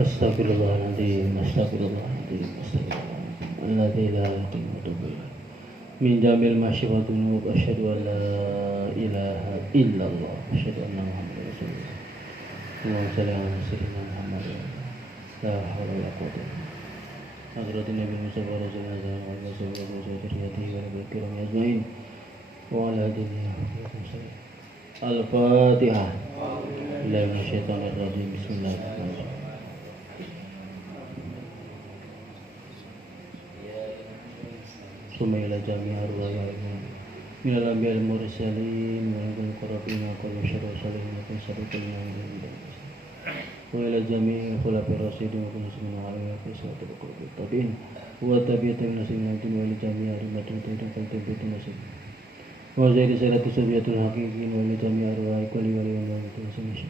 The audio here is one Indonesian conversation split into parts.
Astagfirullahaladzim, astagfirullahaladzim, astagfirullahaladzim. Alladzi la ilaha illa min jamil masyi wa dunub. Asyhadu an la ilaha illallah. Asyhadu anna Muhammadar Rasulullah. Allahumma shalli ala sayyidina Muhammad. La haula wa la quwwata illa billah. Hadratin Nabi Mustafa Rasulullah sallallahu alaihi wasallam wa zurriyyatihi wa nabiyyil kiram ajmain. Wa ala alihi. Al-Fatihah. Billahi minasyaitonir rajim. Bismillahirrahmanirrahim. ثم إلى جميع الروايات من الأنبياء المرسلين والمقربين والبشر والصالحين والصديقين وإلى جميع الخلفاء الراشدين والمسلمين وعليهم الصلاة والتابعين والتابعين من السنة وإلى جميع أئمة المتقين والتابعين المسلمين وزيد سيرة الصوفية الحقيقيين وإلى جميع الروايات كل ولي والمسلمين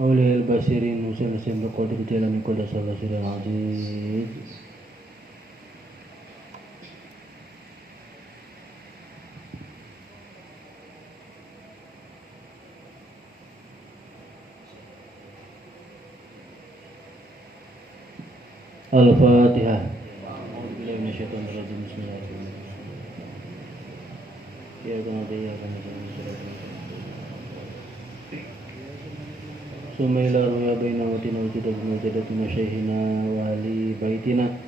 أولياء البشرين وسلم بقدر جلال قدس الله العزيز. Al-Fatihah. A'udzubillahi minasyaitonir rajim. Bismillahirrahmanirrahim. Ya Sumaila ruya baina watina wajadatina syaikhina wa ahli baitina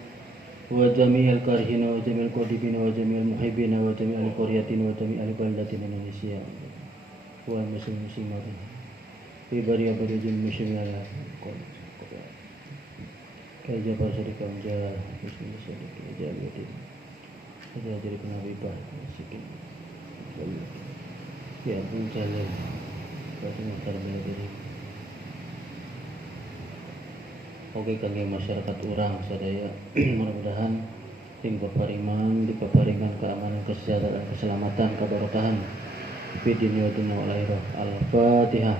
wa jami'al karhina wa jami'al qadibina wa jami'al muhibbina wa jami'al qaryatina wa jami'al baldatina Indonesia wa muslimin fi bariyabari jami'al Kaja pasari kanja bismillah sedikit jadi sudah jadi penabibah sedikit ya pun jalan berarti mutar beli. Oke kangge masyarakat orang sadaya mudah-mudahan tim papariman dipaparingan keamanan kesejahteraan keselamatan keberkahan fi dunya wa akhirah. Al-Fatihah.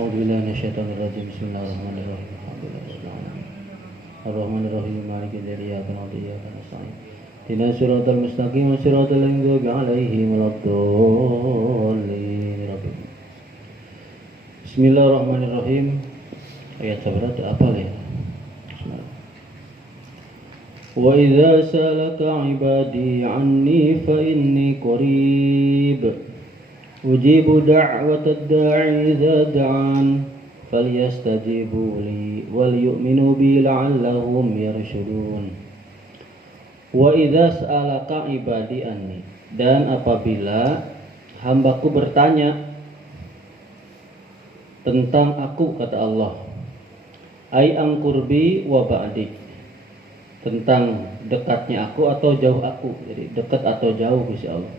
A'udzubillahi minasyaitonir rajim. Bismillahirrahmanirrahim. Ar-Rahmanir-Rahim. Maliki yaumiddin. Iyyaka nasta'in. Ihdinas siratal mustaqim. Siratal ladzina an'amta 'alaihim waladdallin. Bismillahirrahmanirrahim. Ayat seberat apa ya? Wa idza salaka 'ibadi 'anni fa inni qarib ujibu da'watad da'i idza da'an falyastajibu li wal yu'minu bi la'allahum yarshudun. Wa idza sa'alaka ibadi anni, dan apabila hambaku bertanya tentang aku, kata Allah, ai ang qurbi wa ba'di, tentang dekatnya aku atau jauh aku, jadi dekat atau jauh bisa Allah.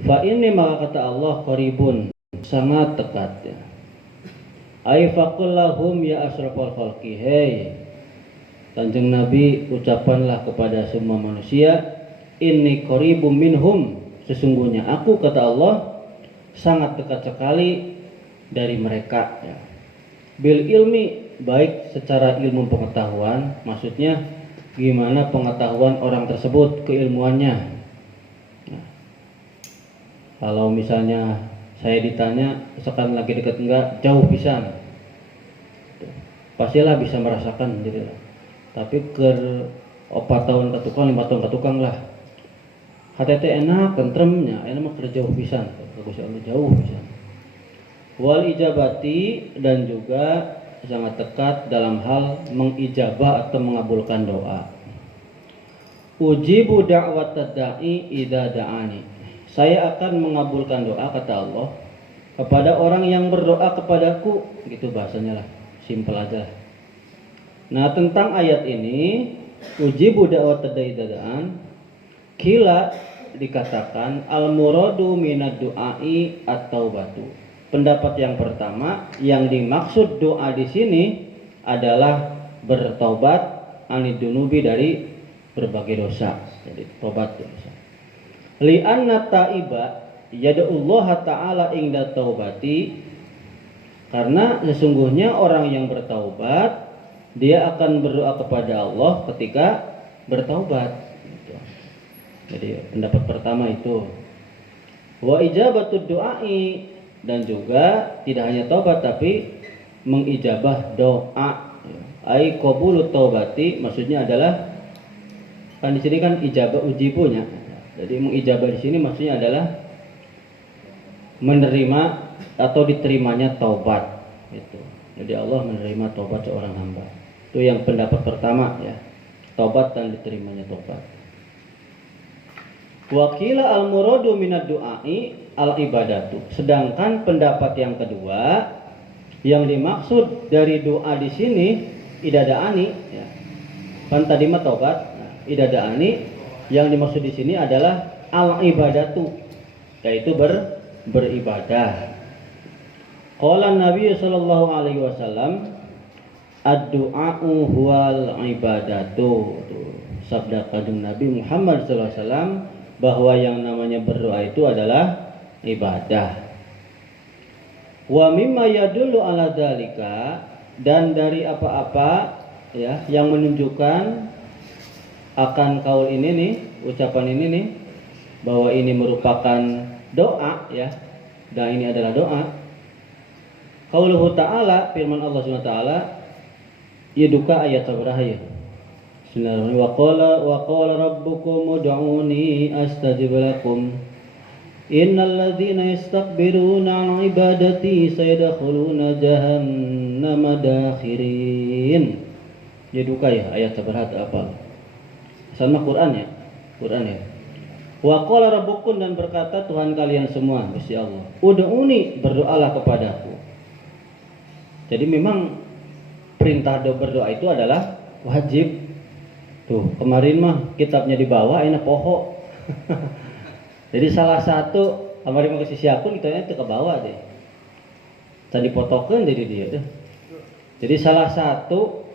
Fa inni, maka kata Allah, qaribun, sangat dekat ya. Ai faqul lahum ya asrafal khalqi, hei Kanjeng Nabi, ucapanlah kepada semua manusia, inni qaribum minhum, sesungguhnya aku, kata Allah, sangat dekat sekali dari mereka ya. Bil ilmi, baik secara ilmu pengetahuan, maksudnya gimana pengetahuan orang tersebut, keilmuannya. Nah, kalau misalnya saya ditanya sekarang lagi dekat enggak, jauh bisa, pastilah bisa merasakan gitu. Tapi ke 4 tahun ke tukang, 5 tahun ke tukang lah, HTT enak, tentremnya, enak mah kerja jauh bisa, Gusti Allah jauh bisa. Wal ijabati, dan juga sangat dekat dalam hal mengijabah atau mengabulkan doa. Ujibu da'watad da'i idza da'ani, saya akan mengabulkan doa, kata Allah, kepada orang yang berdoa kepadaku, gitu bahasanya lah, simpel aja lah. Nah, tentang ayat ini, ujibu da'watad da'i idza da'an, kila dikatakan al-muradu minad du'ai at-taubatu. Pendapat yang pertama, yang dimaksud doa di sini adalah bertaubat anidunubi, dari berbagai dosa. Jadi tobat dosa. Li'anna ta'iba yad'ullaha ta'ala inda taubati, karena sesungguhnya orang yang bertaubat dia akan berdoa kepada Allah ketika bertaubat. Jadi pendapat pertama itu. Wa ijabatud du'ai, dan juga tidak hanya taubat tapi mengijabah doa. Ai qabulu taubati maksudnya adalah kan di sini kan ijabah ujibunya. Jadi mengijabah di sini maksudnya adalah menerima atau diterimanya taubat gitu. Jadi Allah menerima taubat seorang hamba. Itu yang pendapat pertama ya. Taubat dan diterimanya taubat. Wakila al-muradu minad du'ai al-ibadatu. Sedangkan pendapat yang kedua yang dimaksud dari doa di sini idadaani ya. Kan tadi mah taubat. Nah, idadaani yang dimaksud di sini adalah al-ibadatu, yaitu beribadah. Qala Nabi sallallahu alaihi wasallam ad-du'a'u huwal ibadatu. Sabda kanjeng Nabi Muhammad sallallahu alaihi wasallam bahwa yang namanya berdoa itu adalah ibadah. Wa mimma yadullu ala dzalika, dan dari apa-apa ya yang menunjukkan akan kaul ini nih, ucapan ini nih, bahwa ini merupakan doa ya, dan ini adalah doa. Qauluhu ta'ala, firman Allah Subhanahu wa taala, yaduka ayat berapa ya? Bismillahirrahmanirrahim. Wa qala rabbukum ud'uni astajib lakum. Innal ladzina yastakbiruna 'an ibadati sayadkhuluna jahannama dakhirin. Yaduka ya ayat berapa apa? Sama Quran ya. Quran ya. Wa qala rabbukum, dan berkata Tuhan kalian semua, Gusti Allah, ud'uni, berdoalah kepadaku. Jadi memang perintah berdoa itu adalah wajib. Tuh, kemarin mah kitabnya dibawa enak poho. Jadi salah satu kemarin mau ke siapun itu ke bawah deh. Tadi potokeun jadi dia tuh. Jadi salah satu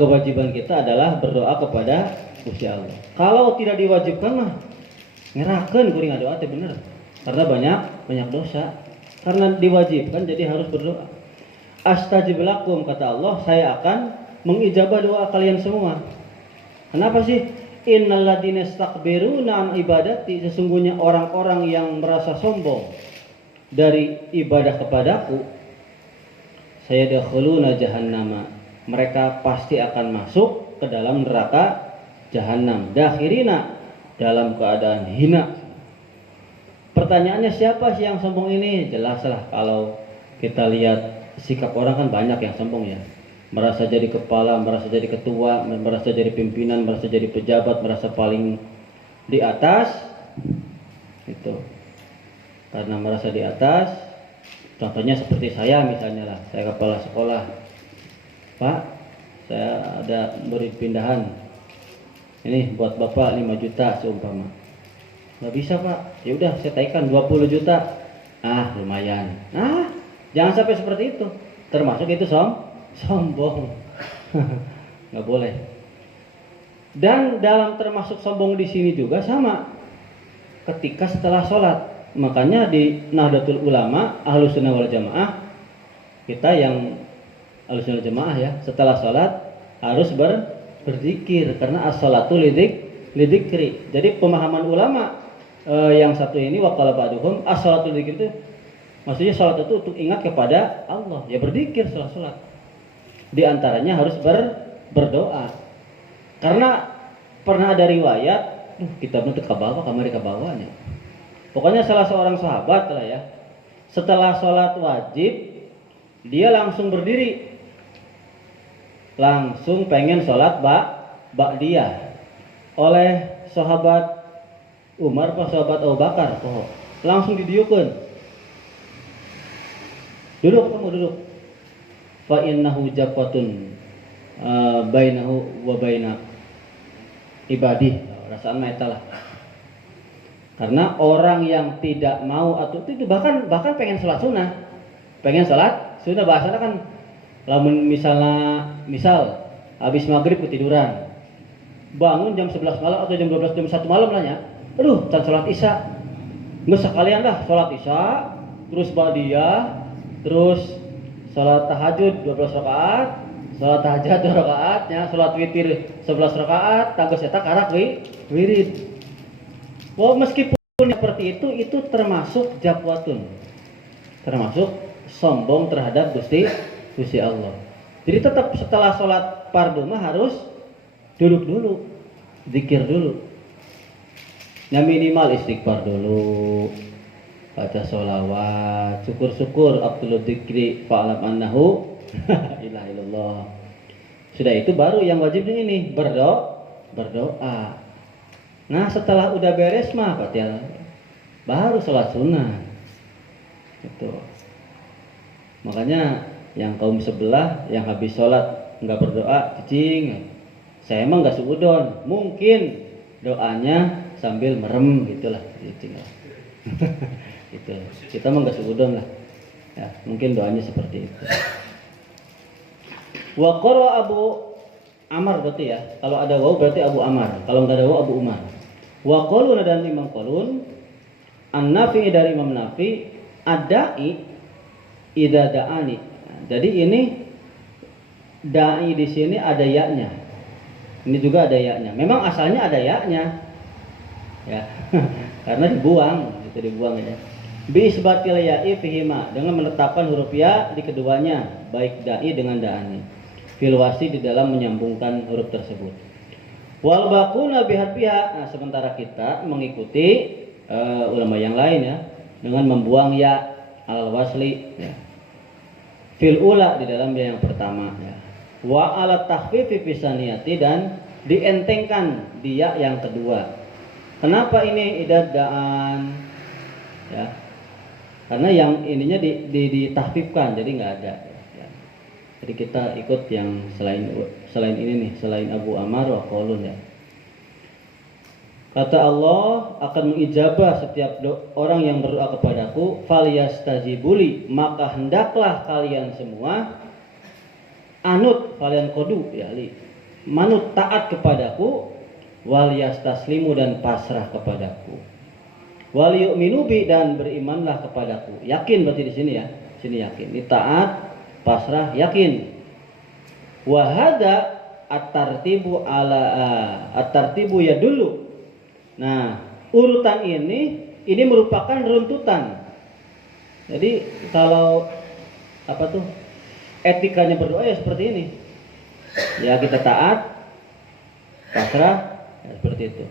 kewajiban kita adalah berdoa kepada Gusti Allah. Kalau tidak diwajibkan mah ngerakeun kuring doa teh bener. Karena banyak dosa. Karena diwajibkan jadi harus berdoa. Astajib lakum, kata Allah, saya akan mengijabah doa kalian semua. Kenapa sih? Innal ladzina istakbiruna an ibadati, sesungguhnya orang-orang yang merasa sombong dari ibadah kepadaku, sayadkhuluna jahannama, mereka pasti akan masuk ke dalam neraka jahanam. Dakhirina, dalam keadaan hina. Pertanyaannya, siapa sih yang sombong ini? Jelaslah kalau kita lihat sikap orang kan banyak yang sombong ya. Merasa jadi kepala, merasa jadi ketua, merasa jadi pimpinan, merasa jadi pejabat, merasa paling di atas. Itu. Karena merasa di atas, contohnya seperti saya misalnya lah, saya kepala sekolah. Pak, saya ada murid pindahan. Ini buat Bapak 5 juta seumpama. Nggak bisa Pak, ya udah saya taikan 20 juta. Ah lumayan. Jangan sampai seperti itu. Termasuk itu sombong. Nggak boleh. Dan dalam termasuk sombong di sini juga sama. Ketika setelah sholat, makanya di Nahdlatul Ulama Ahlussunnah wal Jamaah, kita yang Ahlussunnah wal Jamaah ya, setelah sholat harus berzikir karena as-sholatu lidzikri. Jadi pemahaman ulama yang satu ini waqala ba'duhum as-sholatu lidzikri itu maksudnya sholat itu untuk ingat kepada Allah, ya berzikir setelah sholat. Di antaranya harus berdoa. Karena pernah ada riwayat, kitabnya itu kabawa, kamari kabawanya. Pokoknya salah seorang sahabat lah ya, setelah sholat wajib dia langsung berdiri, langsung pengen sholat ba'diyah. Oleh sahabat Umar pas sahabat Abu Bakar, langsung didiukeun. Duduk. Fa innahu jaqatun bainahu wa baina ibadi. Rasaan eta lah. Karena orang yang tidak mau atau itu bahkan pengen sholat sunnah. Pengen sholat sunnah, bahasanya kan lamun misal habis maghrib ketiduran. Bangun jam 11 malam atau jam 12 jam 1 malam lah ya. Aduh, can sholat isya. Nggak sekalian lah sholat isya, terus ba'diyah, terus sholat tahajud 12 rakaat, sholat tahajud 2 rakaat, ya, sholat witir 11 rakaat, tanggus eta karak wirid. Meskipun seperti itu termasuk jakwatun. Termasuk sombong terhadap Gusti Allah. Jadi tetap setelah sholat fardu mah harus duduk dulu, zikir dulu. Ya minimal istighfar dulu, baca sholawat, syukur-syukur, Abdul dzikri fa'lam annahu ilaha illallah. Sudah itu baru yang wajibnya ini berdoa. Nah setelah udah beres mah baru sholat sunnah. Itu. Makanya yang kaum sebelah yang habis sholat nggak berdoa, cicing. Saya emang nggak suudon, mungkin doanya sambil merem gitulah, cicing lah. Gitu. Kita mah nggak suudon lah. Ya, mungkin doanya seperti itu. Wa qara Abu Amar berarti ya. Kalau ada waw berarti Abu Amar. Kalau nggak ada waw Abu Umar. Wa qalun dan Imam Qalun An-Nafi dari Imam Nafi adai idza da'ani. Nah, jadi ini dai di sini ada ya-nya. Ini juga ada ya-nya. Memang asalnya ada ya-nya. Ya. Karena dibuang, itu dibuang ya. Bi isbatil ya'i fihima dengan menetapkan huruf ya di keduanya, baik dai dengan da'ani. Filwasi di dalam menyambungkan huruf tersebut. Wal baquna bihatbiha. Nah, sementara kita mengikuti ulama yang lain ya dengan membuang ya al wasli ya. Fil ula di dalam ya yang pertama ya. Wa ala takhfifi fisaniyati dan dientengkan dia yang kedua. Kenapa ini idadaan ya? Karena yang ininya ditahfifkan jadi nggak ada. Ya. Jadi kita ikut yang selain ini nih, selain Abu Amar wa Qalun ya. Kata Allah akan mengijabah setiap orang yang berdoa kepadaku, falyastajibuli, maka hendaklah kalian semua anut, kalian kodu ya, manut taat kepadaku, walyastaslimu dan pasrah kepadaku, waliyu'minu bi dan berimanlah kepadaku. Yakin berarti di sini ya, sini yakin. Ini taat, pasrah, yakin. Wahada at-tartibu ya dulu. Nah, urutan ini merupakan runtutan. Jadi kalau etikanya berdoa ya seperti ini. Ya kita taat, pasrah, ya, seperti itu.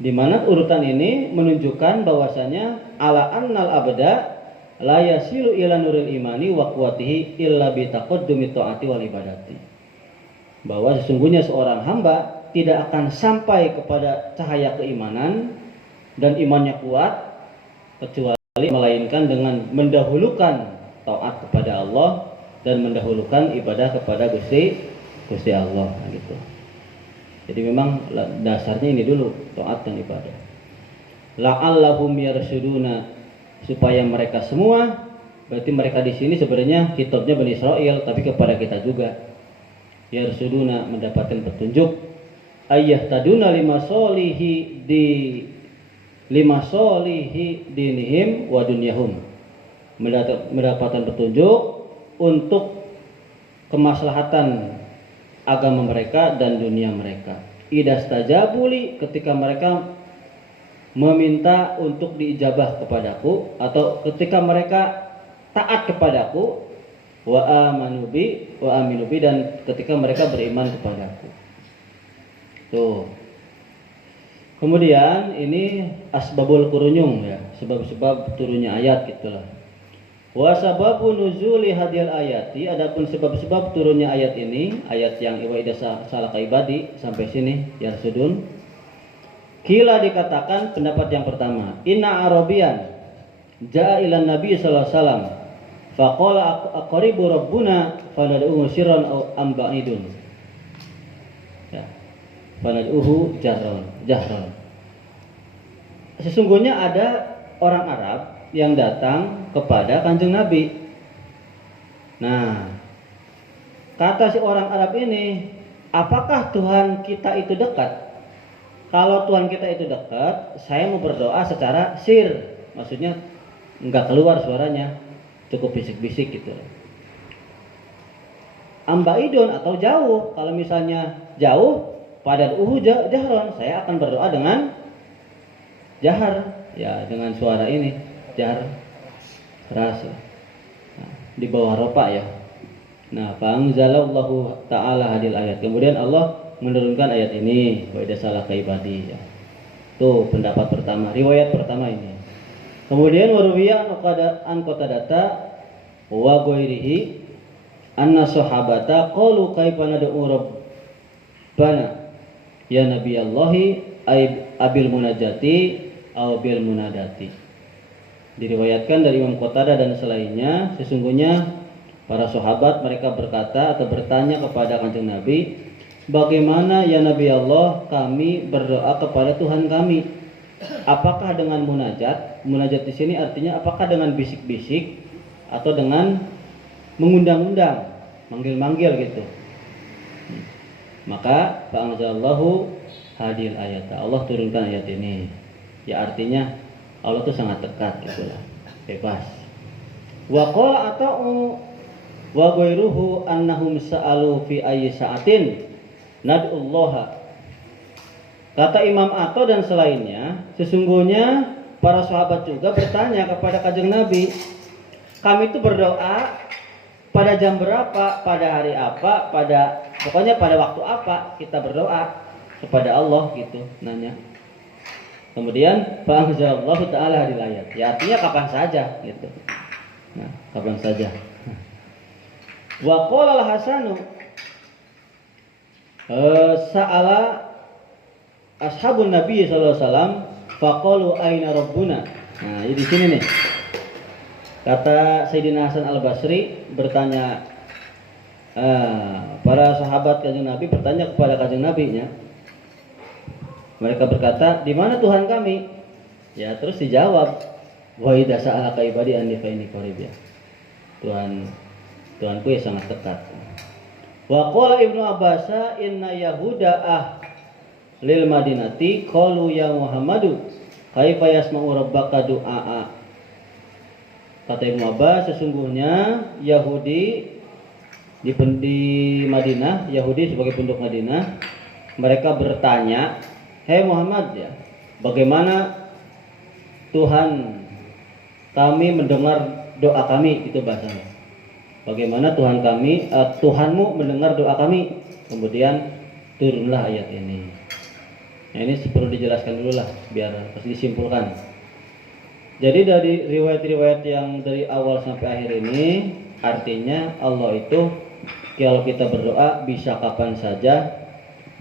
Di mana urutan ini menunjukkan bahwasanya ala annal abda la yasilu ila nuril imani wa quwwatihi illa bi taqaddumi taati wal ibadati. Bahwa sesungguhnya seorang hamba tidak akan sampai kepada cahaya keimanan dan imannya kuat kecuali melainkan dengan mendahulukan taat kepada Allah dan mendahulukan ibadah kepada Gusti Allah gitu. Jadi memang dasarnya ini dulu, taat dan ibadah. La'allahum yarsuduna, supaya mereka semua, berarti mereka di sini sebenarnya kitabnya Bani Israil tapi kepada kita juga. Yarsuduna mendapatkan petunjuk. Ayah taduna lima solihi dinihim wa dunyahum, mendapatkan petunjuk untuk kemaslahatan agama mereka dan dunia mereka. Idastajabuli, ketika mereka meminta untuk diijabah kepadaku atau ketika mereka taat kepadaku, wa aminu bi dan ketika mereka beriman kepadaku. Tuh. Kemudian ini asbabul kurunyung ya, sebab-sebab turunnya ayat gitulah. Wa sababu nuzuli hadil ayati, adapun sebab-sebab turunnya ayat ini, ayat yang iwaidah salaka ibadi sampai sini ya sudun. Kila dikatakan pendapat yang pertama, inna arabian jaa ilan nabi sallallahu alaihi wasallam faqala aqribu rabbuna fanad'uhu sirran aw amba'idun. Fanad'uhu jahran. Sesungguhnya ada orang Arab yang datang kepada Kanjeng Nabi. Nah, kata si orang Arab ini, apakah Tuhan kita itu dekat? Kalau Tuhan kita itu dekat, saya mau berdoa secara sir, maksudnya enggak keluar suaranya, cukup bisik-bisik gitu. Ambaidun atau jauh, kalau misalnya jauh, pada jahron, saya akan berdoa dengan jahar, ya dengan suara ini, jahar keras. Nah, di bawah ropa ya. Nah, fa'anzalallahu ta'ala hadil ayat. Kemudian Allah menurunkan ayat ini, wa idza salaka ibadi ya. Tuh pendapat pertama, riwayat pertama ini. Kemudian waruwiya an qatadata wa ghairihi anna sahabata qalu kaifa nad'u rabbana ya nabiyallahi abil munajati aw bil munadati. Diriwayatkan dari Imam Qatadah dan selainnya, sesungguhnya para sahabat mereka berkata atau bertanya kepada Kanjeng Nabi, bagaimana ya Nabi Allah kami berdoa kepada Tuhan kami? Apakah dengan munajat? Munajat di sini artinya apakah dengan bisik-bisik atau dengan mengundang-undang, manggil-manggil gitu. Maka fa'anzalallahu hadil ayat. Allah turunkan ayat ini. Ya artinya Allah itu sangat dekat gitulah. Bebas. Wa qala ata'u wa ghairuhu annahum sa'alu fi ayyi sa'atin nad'ullaha. Kata Imam Atha dan selainnya, sesungguhnya para sahabat juga bertanya kepada Kanjeng Nabi, kami itu berdoa pada jam berapa, pada hari apa, pokoknya pada waktu apa kita berdoa kepada Allah gitu, nanya. Kemudian fa'anzalallahu ta'ala hadil ayat. Ya artinya kapan saja gitu. Nah, kapan saja. Wa qala al-Hasanu sa'ala ashabun Nabi sallallahu alaihi wasallam faqalu aina rabbuna. Nah, di sini nih. Kata Sayyidina Hasan Al-Basri bertanya, para sahabat Kanjeng Nabi bertanya kepada Kanjeng Nabi-nya. Mereka berkata, di mana Tuhan kami? Ya, terus dijawab, wa idza sa'alaka ibadi anni fa inni qarib ya. Tuhanku ya sangat dekat. Wa qala Ibnu Abbas inna yahuda lil madinati qalu ya Muhammadu kaifa yasma'u rabbaka du'a. Kata Ibnu Abbas, sesungguhnya Yahudi di Madinah, Yahudi sebagai penduduk Madinah, mereka bertanya, "Hei Muhammad ya, bagaimana Tuhan kami mendengar doa kami?" Itu bahasanya. Bagaimana Tuhan kami, Tuhanmu mendengar doa kami? Kemudian turunlah ayat ini. Nah, ini perlu dijelaskan dulu lah, biar pasti disimpulkan. Jadi dari riwayat-riwayat yang dari awal sampai akhir ini, artinya Allah itu kalau kita berdoa bisa kapan saja,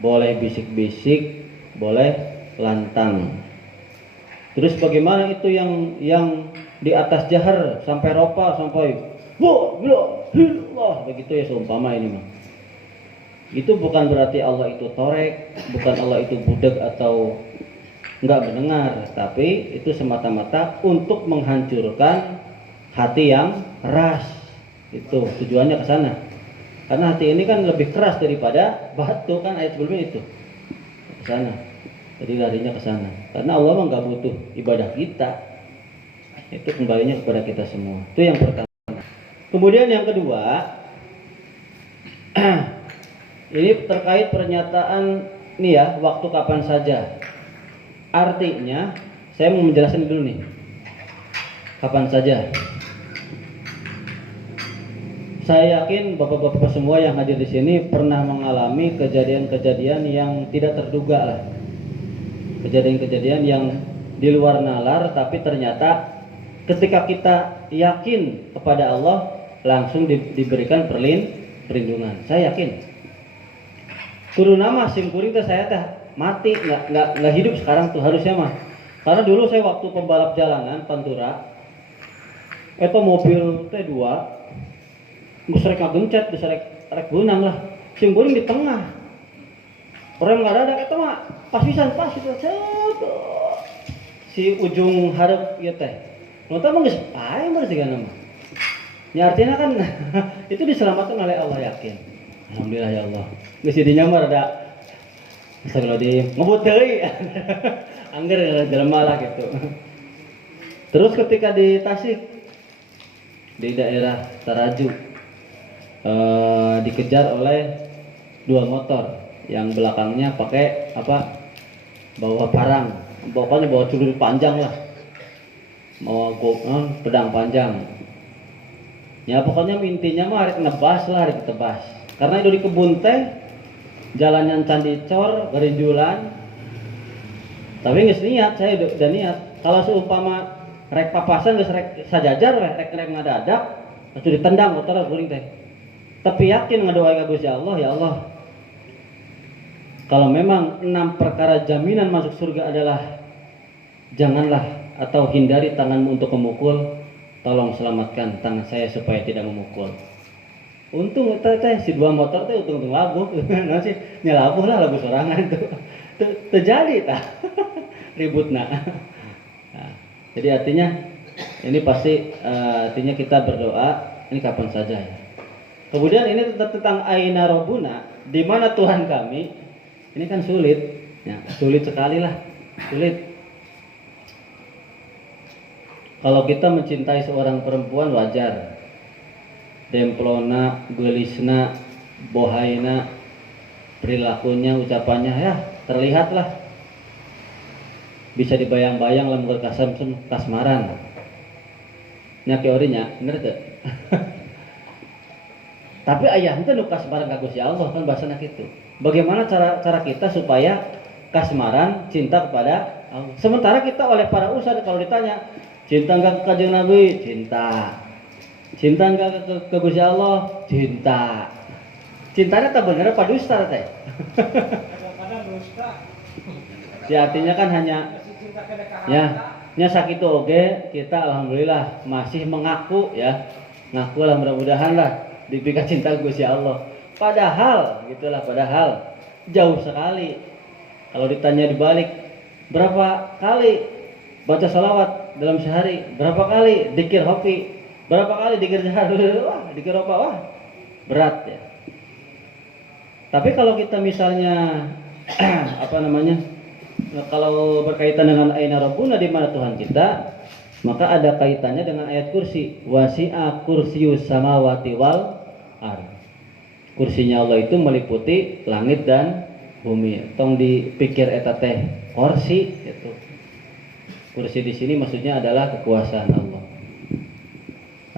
boleh bisik-bisik, boleh lantang. Terus bagaimana itu yang di atas jahar sampai ropa sampai wah begitu ya seumpama ini mah. Itu bukan berarti Allah itu torek, bukan Allah itu budak atau enggak mendengar, tapi itu semata-mata untuk menghancurkan hati yang keras. Itu tujuannya ke sana. Karena hati ini kan lebih keras daripada batu kan, ayat sebelumnya itu. Ke sana. Jadi larinya ke sana. Karena Allah mah enggak butuh ibadah kita. Itu kembalinya kepada kita semua. Itu yang pertama. Kemudian yang kedua, ini terkait pernyataan nih ya, waktu kapan saja. Artinya, saya mau menjelaskan dulu nih. Kapan saja. Saya yakin bapak-bapak semua yang hadir di sini pernah mengalami kejadian-kejadian yang tidak terduga lah. Kejadian-kejadian yang di luar nalar, tapi ternyata ketika kita yakin kepada Allah langsung diberikan perlindungan. Saya yakin. Kuruna mah simkuring teh saya teh mati nggak hidup sekarang tuh harusnya mah. Karena dulu saya waktu pembalap jalanan Pantura, itu mobil T2 geus rek ngagencet, geus rek beunang lah. Simkuring di tengah. Orang nggak ada eta mah pas pisan pas itu si ujung hareup ieu teh. Nu teh mah geus pae mah sigana mah. Ya artinya kan itu diselamatkan oleh Allah, yakin. Alhamdulillah ya Allah. Geus didinya mah rada astagfirullahaladzim ngebut deui. Angger jelema lah gitu. Terus ketika di Tasik di daerah Taraju dikejar oleh dua motor yang belakangnya pakai bawa parang, pokoknya bawa celurit panjang lah, bawa pedang panjang. Ya pokoknya intinya mah harus nebas lah, harus tebas. Karena itu di kebun teh jalan yang candicor, gerindulan. Tapi nggak niat, saya udah niat. Kalau seumpama rek papasan geus rek sajajar weh, rek ngadadak, atuh ditendang motor guring teh. Tapi yakin ngadoa ka Gusti Allah, ya Allah. Kalau memang 6 perkara jaminan masuk surga adalah janganlah atau hindari tanganmu untuk memukul, tolong selamatkan tangan saya supaya tidak memukul. Untung teh si 2 motor teh untung lagu, nanti nyelabuh lah lagu sorangan tuh. Terjadi tah ributna. Nah, jadi artinya ini pasti artinya kita berdoa ini kapan saja ya. Kemudian ini tentang aina rabbuna, di mana Tuhan kami. Ini kan sulit, ya, sulit sekali lah, sulit. Kalau kita mencintai seorang perempuan wajar, demplona, gelisna, bohaina, perilakunya, ucapannya ya terlihat lah, bisa dibayang-bayang lah kasmaran. Nya keorinya, bener tuh. Tapi ayah itu nu kasmaran ka Gusti Allah kan bahasana kitu. Bagaimana cara kita supaya kasmaran cinta kepada Allah. Sementara kita oleh para ustadz kalau ditanya cinta enggak ke Kanjeng Nabi, cinta. Cinta enggak ke Gusti Allah, cinta. Cintanya tak bener apa dusta teh? Kadang-kadang dusta. Ya artinya kan hanya ya, nya sakitu oge kita alhamdulillah masih mengaku ya. Ngaku lah mudah-mudahan lah dipikir cinta Gusti Allah. Padahal gitulah, padahal jauh sekali. Kalau ditanya dibalik, berapa kali baca salawat dalam sehari, berapa kali dikir hoki, berapa kali dikir sehari, wah dikir apa, wah berat ya. Tapi kalau kita misalnya apa namanya, kalau berkaitan dengan aina rabbuna, di mana Tuhan kita, maka ada kaitannya dengan ayat kursi, wasi'a kursiyus samawati wal ardh. Kursinya Allah itu meliputi langit dan bumi. Tong dipikir eta teh kursi gitu. Kursi di sini maksudnya adalah kekuasaan Allah.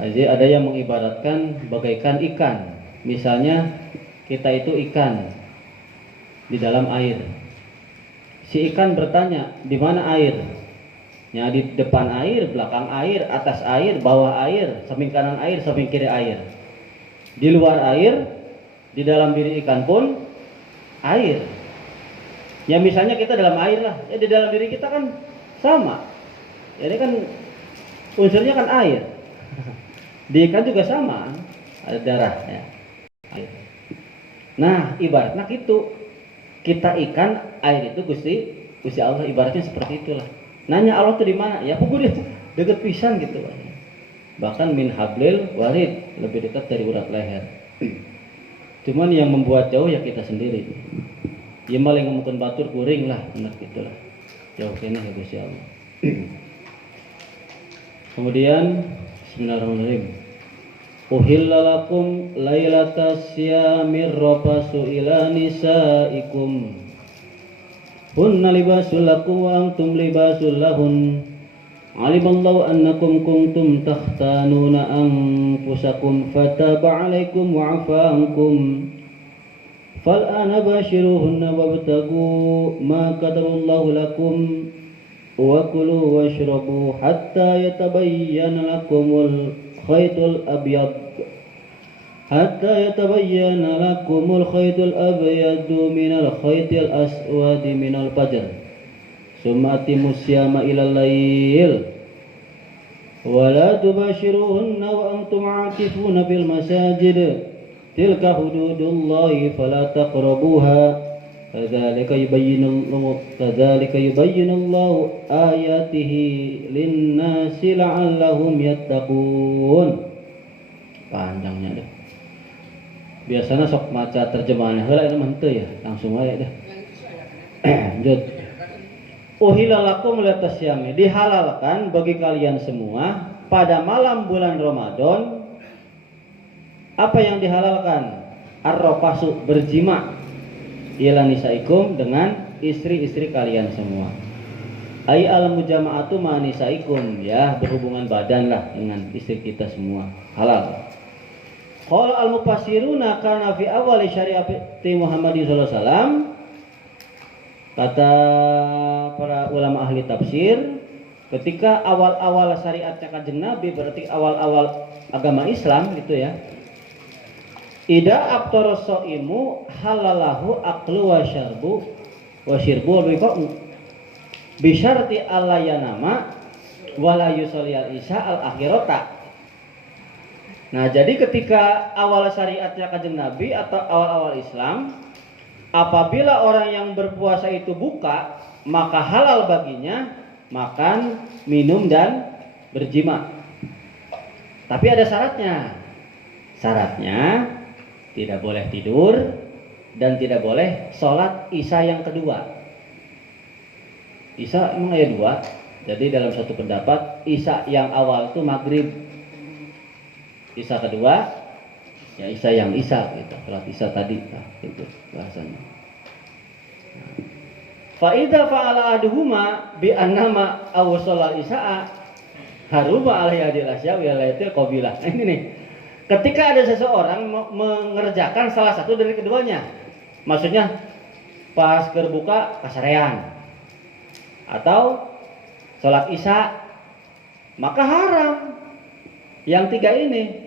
Jadi ada yang mengibaratkan bagaikan ikan. Misalnya kita itu ikan di dalam air. Si ikan bertanya, di mana air? Ya di depan air, belakang air, atas air, bawah air, samping kanan air, samping kiri air. Di luar air, di dalam diri ikan pun air. Ya misalnya kita dalam air lah, ya di dalam diri kita kan sama. Jadi kan unsurnya kan air. Di ikan juga sama, ada darah ya. Air. Nah, ibaratnya gitu. Kita ikan, air itu Gusti Allah, ibaratnya seperti itulah. Nanya Allah tuh di mana? Ya pokoknya deket pisan gitu. Bahkan min hablil warid, lebih dekat dari urat leher. Cuman yang membuat jauh ya kita sendiri. Ya malah ngomongin batur kuring lah, benar gitulah. Jauh kena ya Gusti Allah. Kemudian bismillahirrahmanirrahim. Uhilla lakum lailatas siyamir rafasu ila nisaikum. Hunna libasul lakum wa antum libasul lahun. Alimallahu annakum kuntum takhtanuna anfusakum fataba alaikum wa afa ankum. Fal'ana bashiruhunna wabtagu ma qadarallahu lakum wa kulu washrabu hatta yatabayyana lakumul khaytul abyad minal khaytil aswadi minal fajr. Summa atimus siyama ilal lail wa la tubashiruhunna wa antum aakifuna fil masajid tilka hududullahi fala taqrabuha kadzalika yubayyinullahu ayatihi linnasi la'allahum yattaqun. Panjangnya deh. Biasanya sok maca terjemahannya heula eta mah teu ya, langsung aja dah. Lanjut. Uhilla lakum lailatas syami, dihalalkan bagi kalian semua pada malam bulan Ramadan. Apa yang dihalalkan? Ar-rafasu, berjima, ila nisaikum, dengan istri-istri kalian semua. Ai al-mujama'atu ma nisaikum, ya berhubungan badan lah dengan istri kita semua, halal. Qala al-mufassiruna kana fi awal syariati Muhammadin sallallahu alaihi wasallam. Kata para ulama ahli tafsir, ketika awal-awal syariatnya Kanjeng Nabi, berarti awal-awal agama Islam gitu ya. Ida aftara shaimu halalahu aqlu wa syarbu wa syirbu wa biqa'u bi syarti alla yanama wala yusalli al-isya al-akhirata. Nah, jadi ketika awal syariatnya Kanjeng Nabi atau awal-awal Islam, apabila orang yang berpuasa itu buka, maka halal baginya makan, minum dan berjima. Tapi ada syaratnya. Syaratnya tidak boleh tidur dan tidak boleh sholat isya yang kedua. Isya emang ada dua. Jadi dalam satu pendapat isya yang awal itu maghrib. Isya kedua ya isya yang isya gitu. Sholat isya tadi nah, itu bahasanya. Fa idza fa'ala aduhuma bi annama aw sholal isya haruma alaihi adil asya wa laitil qabilah. Nah, ini nih. Ketika ada seseorang mengerjakan salah satu dari keduanya. Maksudnya pas berbuka kasarean atau sholat isya, maka haram yang tiga ini.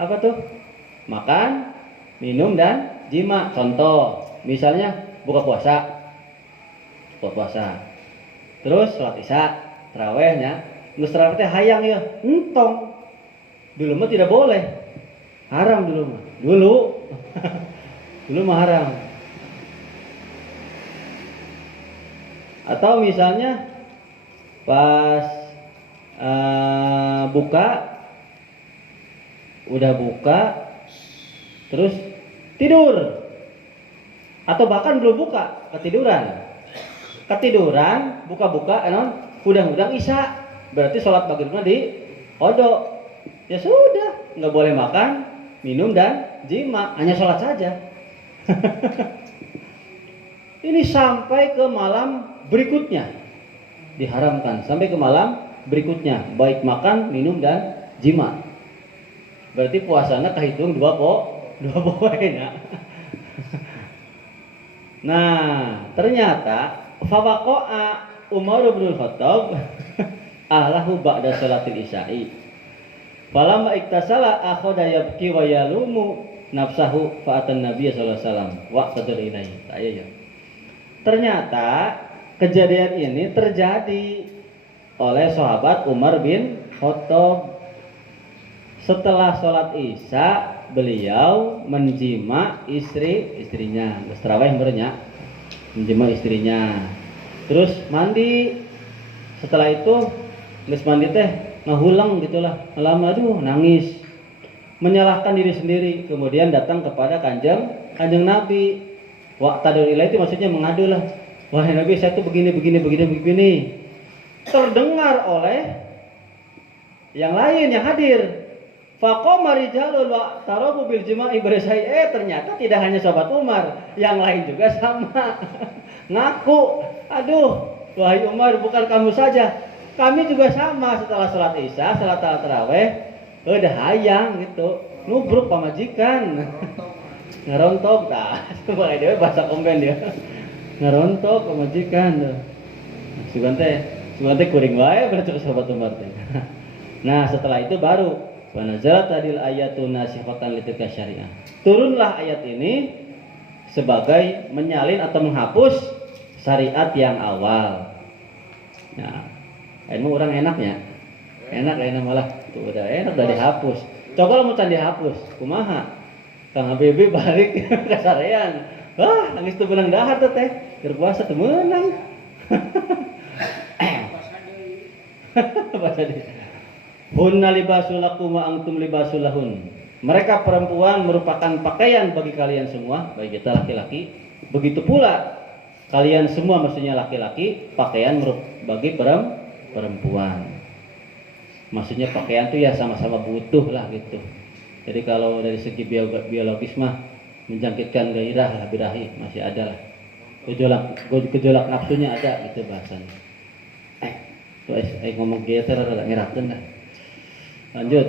Apa tuh? Makan, minum dan jima. Contoh, misalnya buka puasa, terus sholat isya, tarawehnya, ngus taraweh teh hayang ya, entong. Dulu mah tidak boleh, haram dulu mah. Dulu mah haram. Atau misalnya pas udah buka terus tidur, atau bahkan belum buka ketiduran buka-buka udang isya, berarti sholat maghribnya di kodok. Ya sudah, nggak boleh makan, minum dan jima, hanya sholat saja. Ini sampai ke malam berikutnya diharamkan, sampai ke malam berikutnya baik makan, minum dan jima. Berarti puasanya kehitung dua poin ya. Nah, ternyata fawaqa'a Umar bin Khattab ahlahu ba'da salatil isya'i. Falamma iktasala akhadha yabki wa yalumu nafsahu fa'atan Nabiy sallallahu alaihi wasallam waqtadur ilaihi. Ya. Ternyata kejadian ini terjadi oleh sahabat Umar bin Khattab. Setelah sholat isya, beliau menjima istrinya. Tarawih berenya, menjima istrinya. Terus mandi. Setelah itu, geus mandi teh ngahulang gitulah. Lama aduh nangis. Menyalahkan diri sendiri. Kemudian datang kepada Kanjeng Nabi. Waqtadur ilaihi itu maksudnya mengadu lah. Wahai Nabi, saya tuh begini. Terdengar oleh yang lain yang hadir. Faqama rijalun wa tarabu bil jima'i bersai. Ternyata tidak hanya sahabat Umar, yang lain juga sama. Ngaku, aduh, wahai Umar, bukan kamu saja, kami juga sama. Setelah sholat isya, sholat taraweh, udah hayang gitu, nubruk pamajikan, ngerontok, dah, mulai dia bahasa kompen dia, ngerontok pamajikan, Sugante kuring wae berarti sahabat Umar teh. Nah, setelah itu baru wa nazalat adil ayatun nasikhatan litilka syariah. Turunlah ayat ini sebagai menyalin atau menghapus syariat yang awal. Nah, ini orang enaknya. Enak malah tuh udah enak udah dihapus. Coba mau can dihapus, kumaha? Kang HBB balik ke sarean. Wah, nangis tuh benang dahar tuh teh. Keur puasa teu meunang. Bahasa dia. Hunna libasul lakum wa antum libasul lahun. Mereka perempuan merupakan pakaian bagi kalian semua, baik kita laki-laki. Begitu pula kalian semua, maksudnya laki-laki, pakaian bagi perempuan. Maksudnya pakaian tuh ya sama-sama butuh lah gitu. Jadi kalau dari segi biologis mah menjangkitkan gairah lah, birahi masih ada lah. Gejolak nafsunya ada gitu bahasanya. Tuh ngomong gitu rada ngerakeun dah. Lanjut.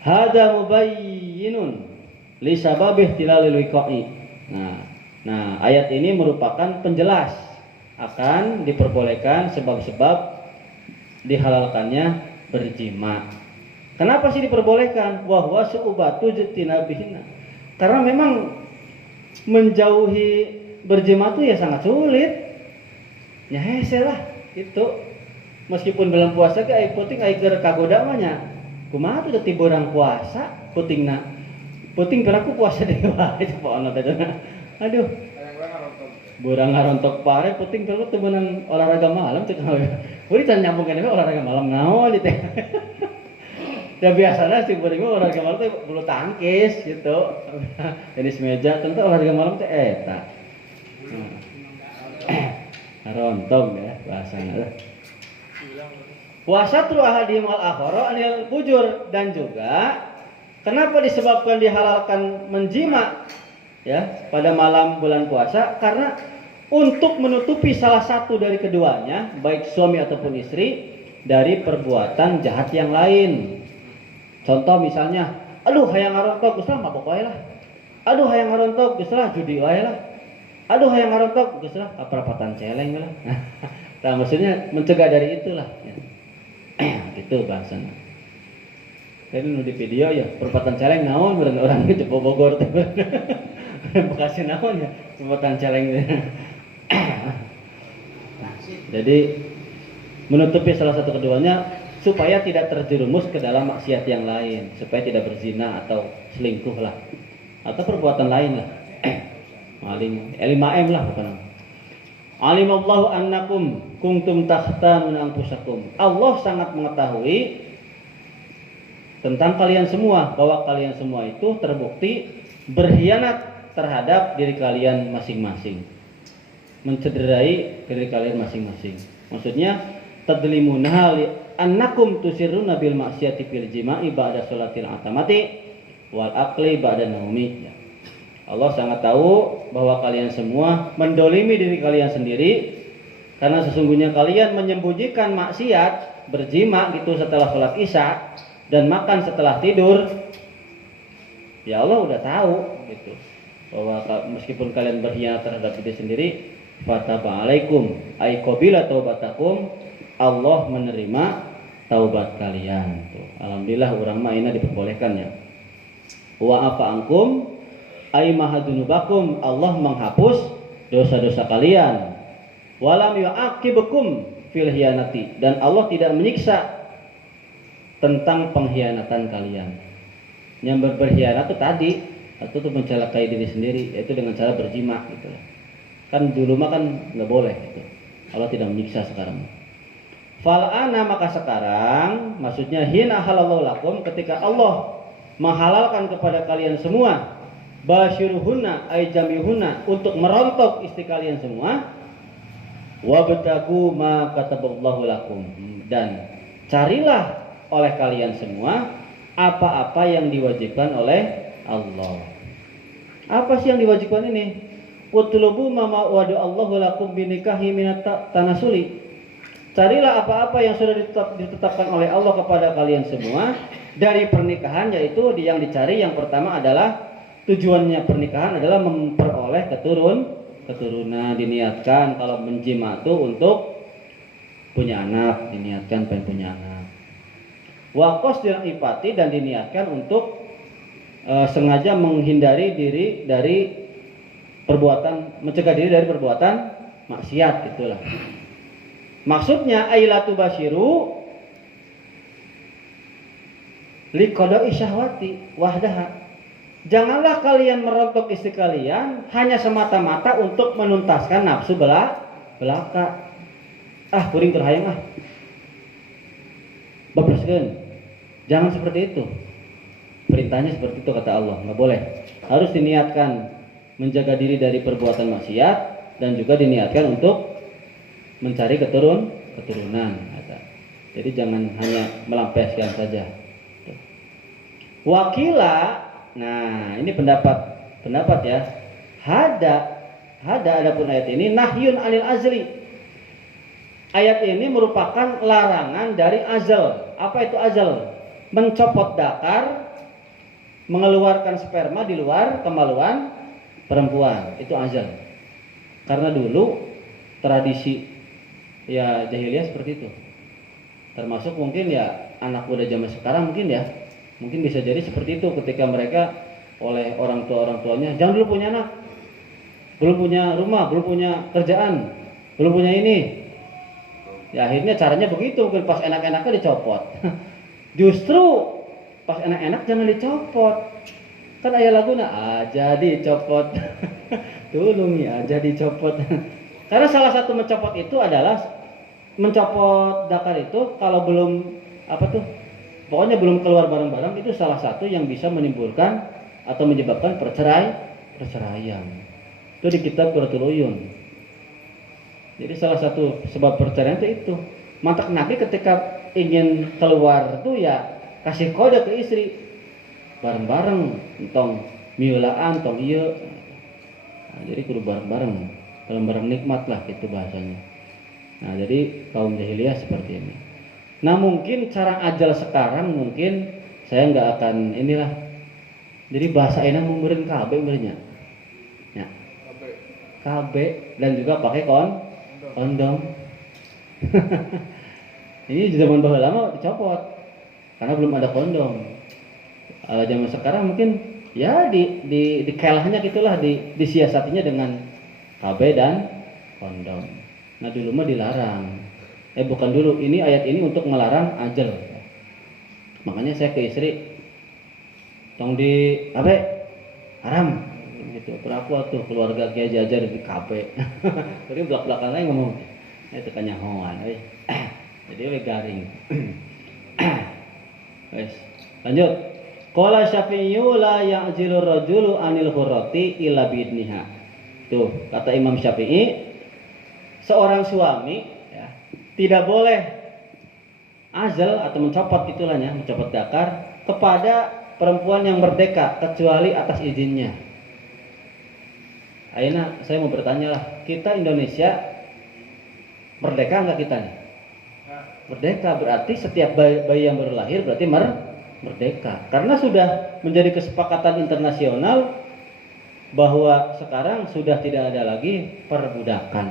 Hada mubayyinun li sababih tilalil wiqa'i. Nah, ayat ini merupakan penjelas akan diperbolehkan sebab-sebab dihalalkannya berjima. Kenapa sih diperbolehkan? Wa huwa su'ubatu jitinabihina. Karena memang menjauhi berjima itu ya sangat sulit. Ya hese lah gitu. Meskipun bulan puasa ke ai penting ai keur kagoda mah nya. Kumaha tuh teu borang puasa putingna. Puting peraku puasa dewa itu poona teh. Aduh. Borang ngarontok pare puting peraku teu meunang olahraga malam teh. Uri can nyambung keneh olahraga malam naon teh. Ya biasanya sih beuring olahraga malam teh bulu tangkis gitu. Tenis meja tentu olahraga malam teh eta. Ngarontong ya bahasana. Puasa tru ahadim al-akhara anil fujur, dan juga kenapa disebabkan dihalalkan menjima ya pada malam bulan puasa? Karena untuk menutupi salah satu dari keduanya, baik suami ataupun istri, dari perbuatan jahat yang lain. Contoh misalnya, aduh hayang ngarontok geus lah mabok wae lah. Aduh hayang ngarontok geus lah judi wae lah. Aduh hayang ngarontok geus lah kaprapatan celeng lah. Nah, maksudnya mencegah dari itulah ya. Gitu bahasana. Tadi nu di video ya, perempatan celeng naon meureun orang ke Jepang Bogor teh. Bekasi naon ya, perempatan celeng. Jadi menutupi salah satu keduanya supaya tidak terjerumus ke dalam maksiat yang lain, supaya tidak berzina atau selingkuh lah, atau perbuatan lain lah. Maling, 5M lah bukan. Alimallahu annakum kuntum takhtanuna anfusakum. Allah sangat mengetahui tentang kalian semua, bahwa kalian semua itu terbukti berkhianat terhadap diri kalian masing-masing, mencederai diri kalian masing-masing. Maksudnya tadlimunha li annakum tusirruna bil maksiati fil jima'i ba'da sholatil atamati wal aqli ba'da naumi. Allah sangat tahu bahwa kalian semua mendolimi diri kalian sendiri, karena sesungguhnya kalian menyembunyikan maksiat berjima gitu setelah sholat isya dan makan setelah tidur. Ya Allah udah tahu gitu bahwa meskipun kalian berkhianat terhadap diri sendiri, fataba alaikum ay qabila taubatakum, Allah menerima taubat kalian. Tuh. Alhamdulillah urang mah ayeuna diperbolehkan ya. Wa afa ankum ay mahadunubakum, Allah menghapus dosa-dosa kalian. Walam yu'aqibukum fil hiyanati, dan Allah tidak menyiksa tentang pengkhianatan kalian. Yang berkhianat itu tadi itu tuh mencelakai diri sendiri, yaitu dengan cara berjima gitu. Kan dulu mah kan nggak boleh gitu. Allah tidak menyiksa sekarang. Fal'ana, maka sekarang maksudnya hina halallahu lakum, ketika Allah menghalalkan kepada kalian semua basyiruhunna ay jamihunna, untuk merontok istri kalian semua, wabtagu ma kataballahu lakum, dan carilah oleh kalian semua apa-apa yang diwajibkan oleh Allah. Apa sih yang diwajibkan ini? Utlubu ma wa'ada Allahu lakum binikahi minat tanasuli. Carilah apa-apa yang sudah ditetapkan oleh Allah kepada kalian semua dari pernikahan, yaitu yang dicari yang pertama adalah tujuannya pernikahan adalah memperoleh keturunan. Diniatkan kalau menjima itu untuk punya anak, diniatkan pengen punya anak. Wakos dirifati, dan diniatkan untuk sengaja menghindari diri dari perbuatan, mencegah diri dari perbuatan maksiat, itulah. Maksudnya ailatu basyiru liqada'i syahwati wahdaha. Janganlah kalian merontok istri kalian hanya semata-mata untuk menuntaskan nafsu belaka. Kuring terhayang bablaskeun. Jangan seperti itu. Perintahnya seperti itu kata Allah, nggak boleh. Harus diniatkan menjaga diri dari perbuatan maksiat, dan juga diniatkan untuk mencari keturunan. Jadi jangan hanya melampiaskan saja. Wakila, nah ini pendapat ya. Hada adapun ayat ini nahyun anil azli. Ayat ini merupakan larangan dari azal. Apa itu azal? Mencopot dakar mengeluarkan sperma di luar kemaluan perempuan, itu azal. Karena dulu tradisi ya jahiliyah seperti itu. Termasuk mungkin ya anak muda zaman sekarang mungkin ya, mungkin bisa jadi seperti itu ketika mereka oleh orang tuanya, jangan dulu punya anak, belum punya rumah, belum punya kerjaan, belum punya ini. Ya akhirnya caranya begitu, mungkin pas enak-enaknya dicopot. Justru pas enak-enak jangan dicopot. Kan aya laguna aja dicopot. Tulungi aja dicopot. Karena salah satu mencopot itu adalah mencopot dakar itu kalau belum apa tuh? Pokoknya belum keluar bareng-bareng itu salah satu yang bisa menimbulkan atau menyebabkan perceraian. Itu di kitab Qurratul Uyun. Jadi salah satu sebab perceraian itu. Mantak Nabi ketika ingin keluar tuh ya kasih kode ke istri. Bareng-bareng, tong miulaan, tong iya. Nah, jadi kudu bareng-bareng, bareng-bareng nikmat lah gitu bahasanya. Nah, jadi kaum jahiliyah seperti ini. Nah, mungkin cara ajal sekarang mungkin saya nggak akan inilah. Jadi bahasa enak memberikan KB berenya. Ya. KB dan juga pakai kondom. Ini di zaman bahula lama dicopot karena belum ada kondom. Kalau zaman sekarang mungkin ya di kelahnya gitulah, disiasatinya dengan KB dan kondom. Nah dulu mah dilarang. Bukan dulu, ini ayat ini untuk melarang ajal. Makanya saya ke istri, tong di KB haram gitu. Peraku tuh keluarga Kiai Jajar di KB. Jadi belak-belakan lain ngomong, itu kan nyahoan, jadi we garing. Wes, lanjut. Qala Syafi'iyyu la ya'jilu rajulu anil hurrati illa biidniha. Tuh, kata Imam Syafi'i, seorang suami ya, tidak boleh azal atau mencopot itulahnya, mencopot dakar kepada perempuan yang merdeka kecuali atas izinnya. Ayeuna saya mau bertanya lah, kita Indonesia merdeka enggak kita nih? Merdeka, berarti setiap bayi yang baru lahir berarti merdeka. Karena sudah menjadi kesepakatan internasional bahwa sekarang sudah tidak ada lagi perbudakan.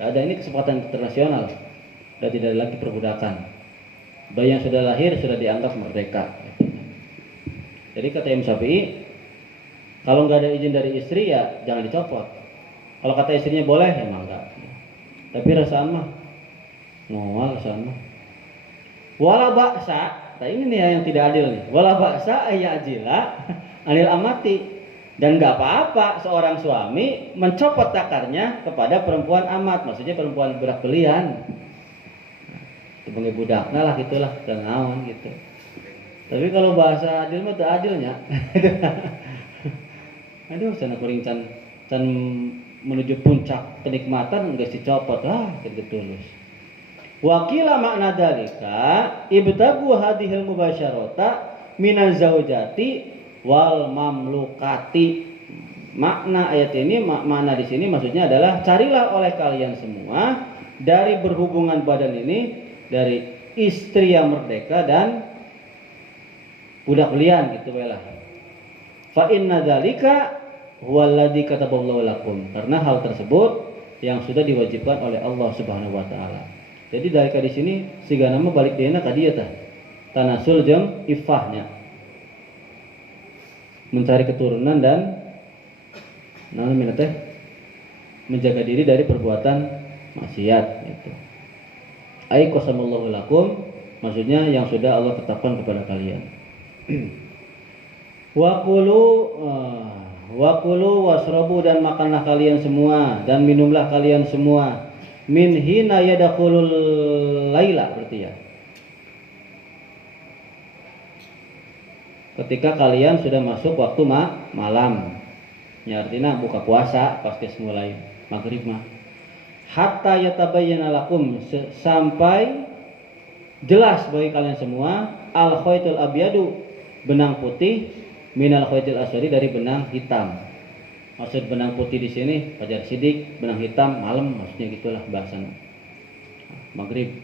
Ada ini kesepakatan internasional, sudah tidak ada lagi perbudakan. Bayi yang sudah lahir sudah dianggap merdeka. Jadi kata Imam Syafi'i, kalau nggak ada izin dari istri ya jangan dicopot. Kalau kata istrinya boleh ya enggak. Tapi rasaan mah ngawal rasaan mah. Wala ba'sa, nah ini nih yang tidak adil nih. Wala ba'sa ayajila anil amati. Dan nggak apa-apa seorang suami mencopot dakarnya kepada perempuan amat, maksudnya perempuan budak belian. Itu bengi budakna lah gitulah, dan naon gitu. Tapi kalau bahasa adil mah teu adilnya. Aduh, sana kuring can menuju puncak kenikmatan geus dicopot gitu tulus. Wakila makna dalika ibtagu hadhil mubasyarata minaz zaujati wal mamlukati. Makna ayat ini, makna di sini maksudnya adalah carilah oleh kalian semua dari berhubungan badan ini dari istri yang merdeka dan budak belian gitu lah. Fa inna dzalika huwallazi kataballahu lakum. Karena hal tersebut yang sudah diwajibkan oleh Allah Subhanahu wa taala. Jadi dalika di sini siga nama balik deuna ka dieu tah. Tanasul jeung ifahnya. Mencari keturunan dan menjaga diri dari perbuatan maksiat itu. Ai qasamallahu lakum, maksudnya yang sudah Allah tetapkan kepada kalian. Wa kulu wasrobu, dan makanlah kalian semua dan minumlah kalian semua min hina yadkhulul laila, berarti ya. Ketika kalian sudah masuk waktu malam. Ya artinya buka puasa pas mulai maghrib mah. Hatta yatabayyana lakum, sampai jelas bagi kalian semua al khaytul abyadu, benang putih, minal khaytil aswadi, dari benang hitam. Maksud benang putih di sini fajar sidik, benang hitam malam, maksudnya gitulah bahasanya. Maghrib.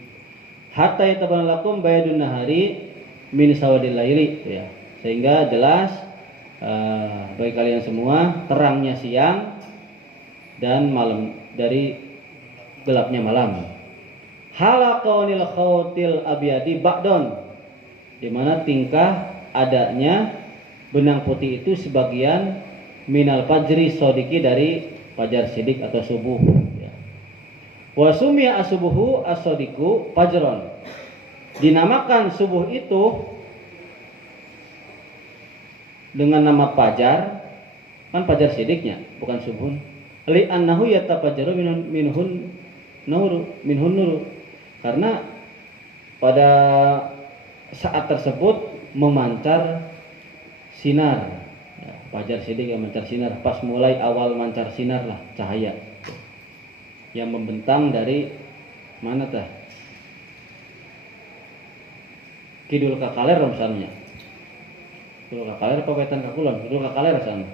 Hatta yatabayyana lakum bayadun nahari min sawadil laili, ya. Sehingga jelas bagi kalian semua terangnya siang dan malam dari gelapnya malam. Halaqaunil khawtil abyadi ba'don, di mana tingkah adanya benang putih itu sebagian minal fajri sodiki, dari fajar sidik atau subuh ya. Wa sumiya asubuhu as-sodiku fajron, dinamakan subuh itu dengan nama fajar, kan fajar sidiknya bukan subuh, li annahu yatafajjaru minhun nuru, karena pada saat tersebut memancar sinar ya, fajar sidik yang memancar sinar, pas mulai awal mancar sinar lah, cahaya yang membentang dari mana tah, kidul kakaler misalnya, kidul kakaler apa wetan kakulon, kidul kakaler sana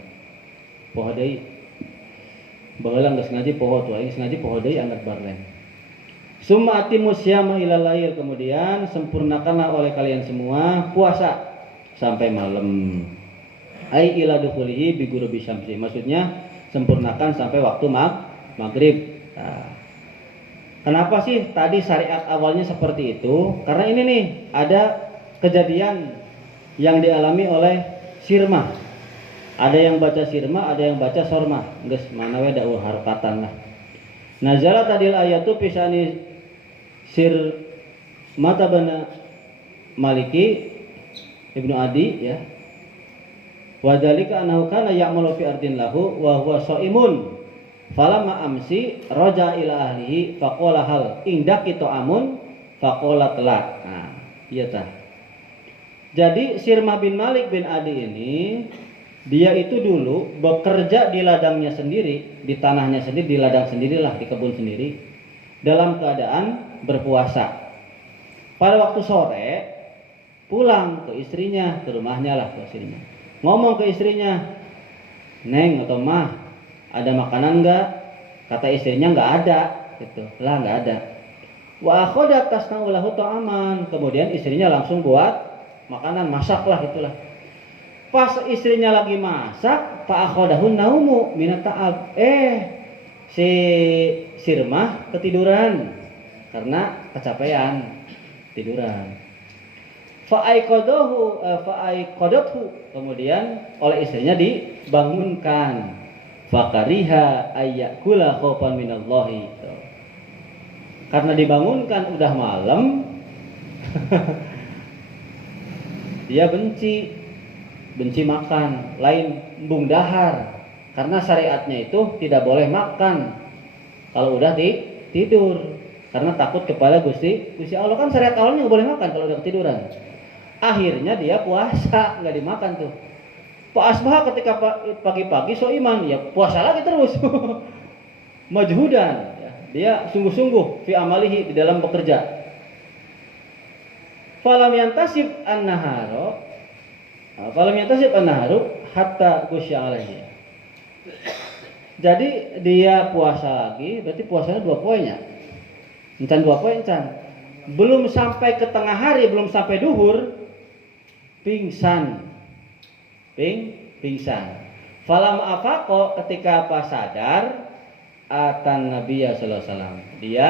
poho deui baheula geus ngaji poho tuh, geus ngaji poho deui angkat barlen. Summa atimu syama ilal lail, kemudian sempurnakanlah oleh kalian semua puasa sampai malam. Ai ila dukhulihi bi ghurubi syamsi, maksudnya sempurnakan sampai waktu maghrib. Nah, kenapa sih tadi syariat awalnya seperti itu? Karena ini nih ada kejadian yang dialami oleh Sirmah. Ada yang baca Sirmah, ada yang baca Sormah. Geus mana we da harokatan lah. Nazala tadil ayatu pisani Sir Mata Bana Maliki Ibnu Adi ya. Wa dzalika annahu kana ya'malu fi ardin lahu wa huwa shaimun. Falamma amsi raja ila ahlihi faqala hal indaki ta'amun faqala tala. Nah, iya tah. Jadi Sirmah bin Malik bin Adi ini dia itu dulu bekerja di ladangnya sendiri, di tanahnya sendiri, di ladang sendirilah, di kebun sendiri, dalam keadaan berpuasa. Pada waktu sore pulang ke istrinya, ke rumahnya lah, ke istrinya. Ngomong ke istrinya, "Neng atau Mah, ada makanan enggak?" Kata istrinya enggak ada, gitu. Lah enggak ada. Wa akhadat tasna'ulahu ta'aman. Kemudian istrinya langsung buat makanan, masaklah itulah. Pas istrinya lagi masak, fa akhadahun naumu minat ta'ab. Si Sirmah ketiduran karena kecapean, tiduran. Fa aiqadathu, kemudian oleh istrinya dibangunkan. Fa kariha ayyakula khaufan minallahi. Karena dibangunkan udah malam, dia benci makan, lain embung dahar. Karena syariatnya itu tidak boleh makan kalau udah tidur, karena takut kepada Gusti Allah. Kan syariat awalnya nggak boleh makan kalau udah ketiduran. Akhirnya dia puasa, nggak dimakan tuh. Pak Asbah ketika pagi-pagi soiman, ya puasa lagi terus. Majhudan, ya. Dia sungguh-sungguh fi amalihi, di dalam bekerja. Falam yantasib an-naharu hatta gusya alaihi. Jadi dia puasa lagi, berarti puasanya 2 poinnya. Encan 2 poin encan. Belum sampai ke tengah hari, belum sampai duhur, pingsan. Falam afaqo, ketika pas sadar, atan Nabiya sallallahu alaihi wasallam. Dia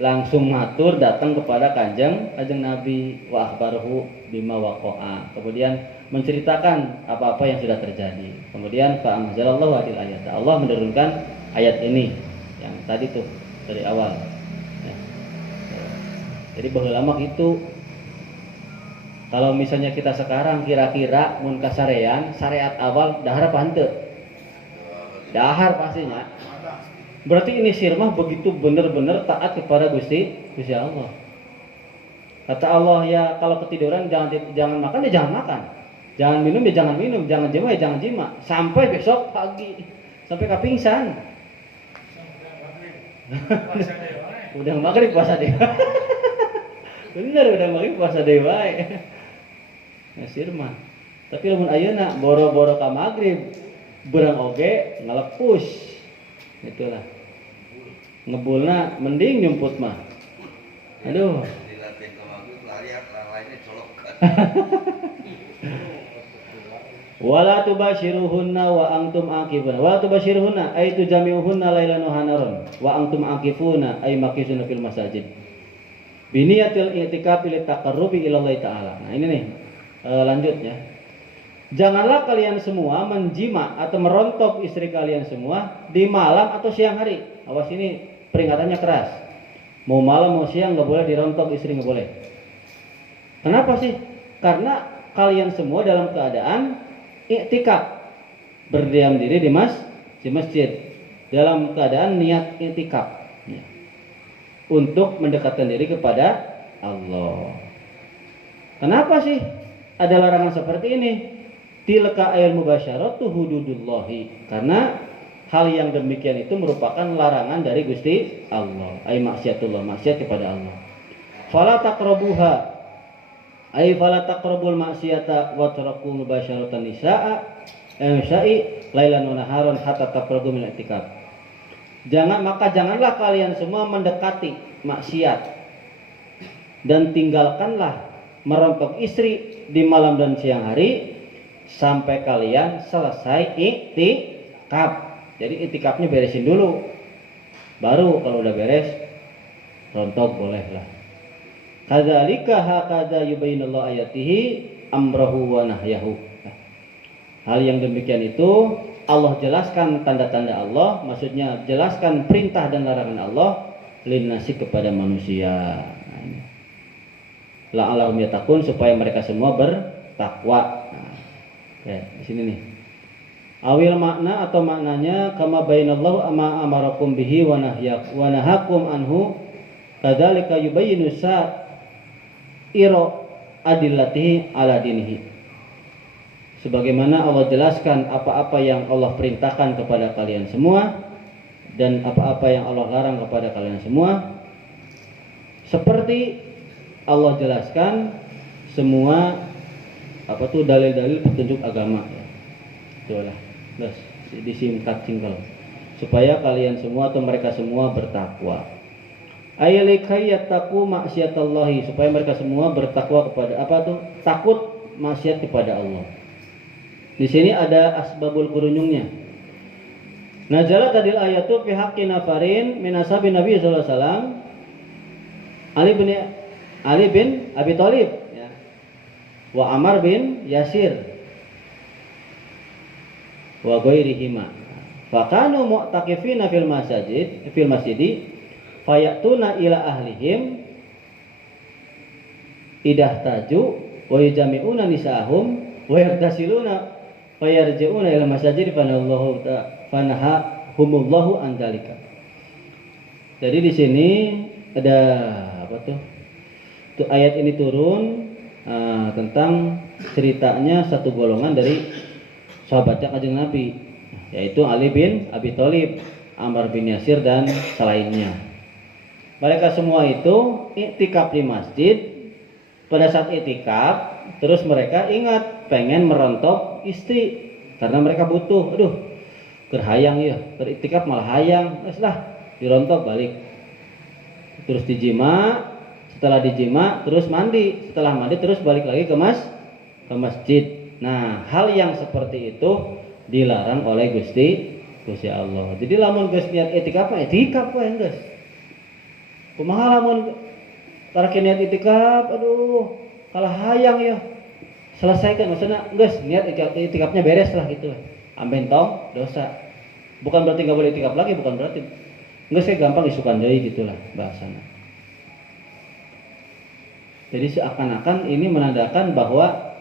langsung matur datang kepada kanjeng Nabi, wa akhbarahu bima waqa'a. Kemudian menceritakan apa-apa yang sudah terjadi. Kemudian fa anzalallahu hadil ayat. Allah menurunkan ayat ini yang tadi tuh dari awal. Ya. Jadi baheula mah itu, kalau misalnya kita sekarang kira-kira mun kasarean syariat awal dahar apa henteu? Dahar pastinya. Berarti ini Sirmah begitu benar-benar taat kepada Gusti Allah. Kata Allah, ya kalau ketiduran jangan makan, ya jangan makan. Jangan minum, ya jangan minum. Jangan jima, ya jangan jima. Sampai besok pagi. Sampai kapingsan. Udah maghrib puasa deh. Bener, udah maghrib puasa deh wae. Nah, Sirmah. Tapi lamun ayeuna boro-boro ka maghrib, beurang oge ngalepus. Itulah. Ngebulna mending nyumput mah. Aduh. Wala tubashiruhunna wa antum aqifuna. Wala tubashiruhunna ay tujami'uhunna lailan wa naharan wa antum aqifuna ay makisuna fil masajid. Biniyatil i'tikaf li taqarrubi ila Allah taala. Nah, ini nih lanjut ya. Janganlah kalian semua menjima atau merontok istri kalian semua di malam atau siang hari. Awas, ini peringatannya keras. Mau malam mau siang nggak boleh dirontok istri, nggak boleh. Kenapa sih? Karena kalian semua dalam keadaan i'tikaf, berdiam diri di masjid dalam keadaan niat i'tikaf ya, untuk mendekatkan diri kepada Allah. Kenapa sih ada larangan seperti ini? Tilka ayat mubasyaratu hududullahi, karena hal yang demikian itu merupakan larangan dari Gusti Allah, ay maksiatullah, maksiat kepada Allah. Fala taqrabuha ay fala taqrabul maksiata wa taraku mubasyaratan nisaa syai lailan wa naharan hatta taqrabu min i'tikaf. Janganlah kalian semua mendekati maksiat dan tinggalkanlah merontok istri di malam dan siang hari sampai kalian selesai i'tikaf. Jadi i'tikafnya beresin dulu, baru kalau udah beres rontok bolehlah. Kadzalika hakadza yubayyinullahu ayatihi amrahu wa nahyahu. Hal yang demikian itu Allah jelaskan tanda-tanda Allah, maksudnya jelaskan perintah dan larangan Allah linnasi kepada manusia. La'allahum yattaqun, supaya mereka semua bertakwa. Oke, di sini nih. Awil makna atau maknanya kama bainallahu ama amarakum bihi wa nahakum anhu kadzalika yubayyinu iro adillatihi ala dinihi. Sebagaimana Allah jelaskan apa-apa yang Allah perintahkan kepada kalian semua dan apa-apa yang Allah larang kepada kalian semua, seperti Allah jelaskan semua dalil-dalil petunjuk agama ya. Itulah. Terus disingkat singkel supaya kalian semua atau mereka semua bertakwa. Ayalikai yattaqu maksiatallahi, supaya mereka semua bertakwa kepada takut maksiat kepada Allah. Di sini ada asbabul kurunyungnya. Nazalat tadil ayatu fi haqqi nafarin min ashabi Nabi sallallahu alaihi wasallam Ali bin Abi Thalib ya. Wa Ammar bin Yasir wa ghairihima. Fa kanu mu'taqifina fil masjidi fayatuna ila ahlihim idah taju wa yajami'una nisahum wa yaktasiluna fayarji'una ila masajid fanahahumullahu an dzalika. Jadi di sini ada ayat ini turun tentang ceritanya satu golongan dari sahabatnya Kanjeng Nabi, yaitu Ali bin Abi Thalib, Ammar bin Yasir dan selainnya. Mereka semua itu i'tikaf di masjid. Pada saat i'tikaf, terus mereka ingat pengen merontok istri karena mereka butuh. Aduh, gerhayang ya, beriktikaf malah hayang. Lah, dirontok balik. Terus dijima, setelah dijima terus mandi, setelah mandi terus balik lagi ke masjid. Nah, hal yang seperti itu dilarang oleh Gusti Allah. Jadi lamun geus niat i'tikaf wae geus. Kumaha lamun tarek niat i'tikaf, aduh, kalah hayang ya. Selesaikan, maksudnya geus niat i'tikafnya beres lah gitu. Amben tong dosa. Bukan berarti enggak boleh i'tikaf lagi, bukan berarti. Geus gampang isukan deui gitulah bahasana. Jadi seakan-akan ini menandakan bahwa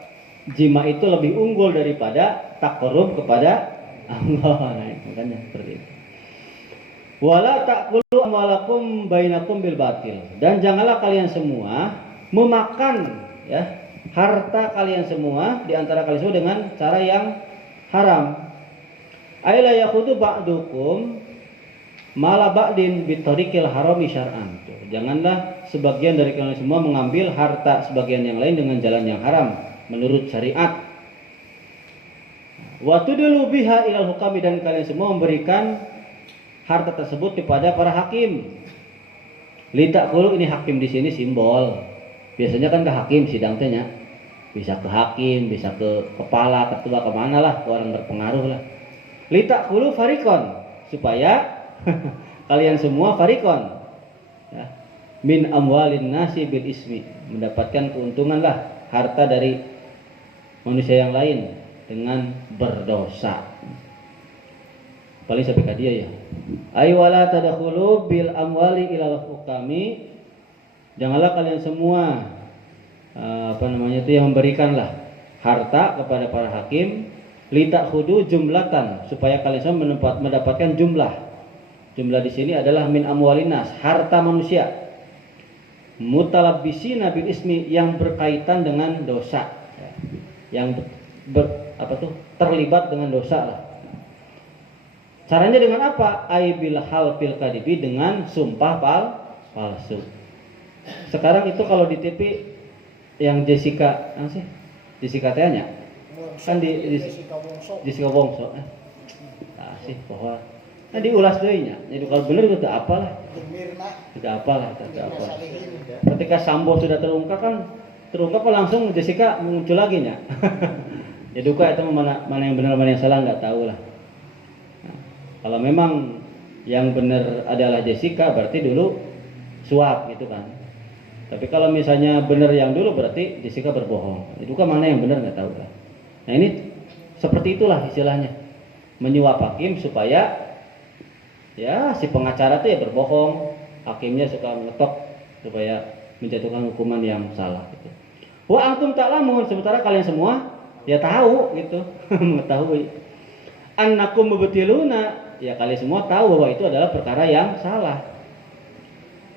jima itu lebih unggul daripada taqarrub kepada Allah. Nah, makanya seperti itu. Wala ta'kulu amwalakum bainakum bil batil, dan janganlah kalian semua memakan ya harta kalian semua di antara kalian semua dengan cara yang haram. Aila yaqutu ba'dukum mala ba'din bitariqil harami syar'an. Janganlah sebagian dari kalian semua mengambil harta sebagian yang lain dengan jalan yang haram menurut syariat. Wa tudlu biha ilal hukami, dan kalian semua memberikan harta tersebut kepada para hakim. Litakulu, ini hakim di sini simbol. Biasanya kan ke hakim sidang tehnya. Bisa ke hakim, bisa ke kepala, ketua, kemana lah, ke orang berpengaruh lah. Litakulu farikon, supaya kalian semua farikon, ya, min amwalin nasi bil ismi, mendapatkan keuntungan lah harta dari manusia yang lain dengan berdosa. Paling sampai ke dia ya. Aywala tadakhulu bil amwali ilal hukami, janganlah kalian semua itu yang memberikanlah harta kepada para hakim, litakhudu jumlatan, supaya kalian semua mendapatkan jumlah. Jumlah di sini adalah min amwalinas, harta manusia. Mutalabbisina bil ismi, yang berkaitan dengan dosa, yang terlibat dengan dosa lah. Caranya dengan apa? Aibil halfil kadibi, dengan sumpah palsu. Sekarang itu kalau di TV yang Jessica, apa sih? Jessica tanya kan di Jessica Wongso. Nah, sih bahwa diulas deunya. Jadi kalau benar itu apalah. Tidak apalah. Ketika Sambo sudah terungkap langsung Jessica muncul lagi nya. Ya duka itu mana yang benar mana yang salah nggak tahu lah. Nah, kalau memang yang benar adalah Jessica, berarti dulu suap gitu kan. Tapi kalau misalnya benar yang dulu, berarti Jessica berbohong. Itu kan mana yang benar nggak tahu lah. Nah ini seperti itulah istilahnya, menyuap hakim supaya ya si pengacara itu ya berbohong, hakimnya suka mengetok supaya menjatuhkan hukuman yang salah gitu. Wa antum ta'lamun, sementara kalian semua ya tahu gitu, mengetahui. Annakum mubtiluna, ya kalian semua tahu bahwa itu adalah perkara yang salah.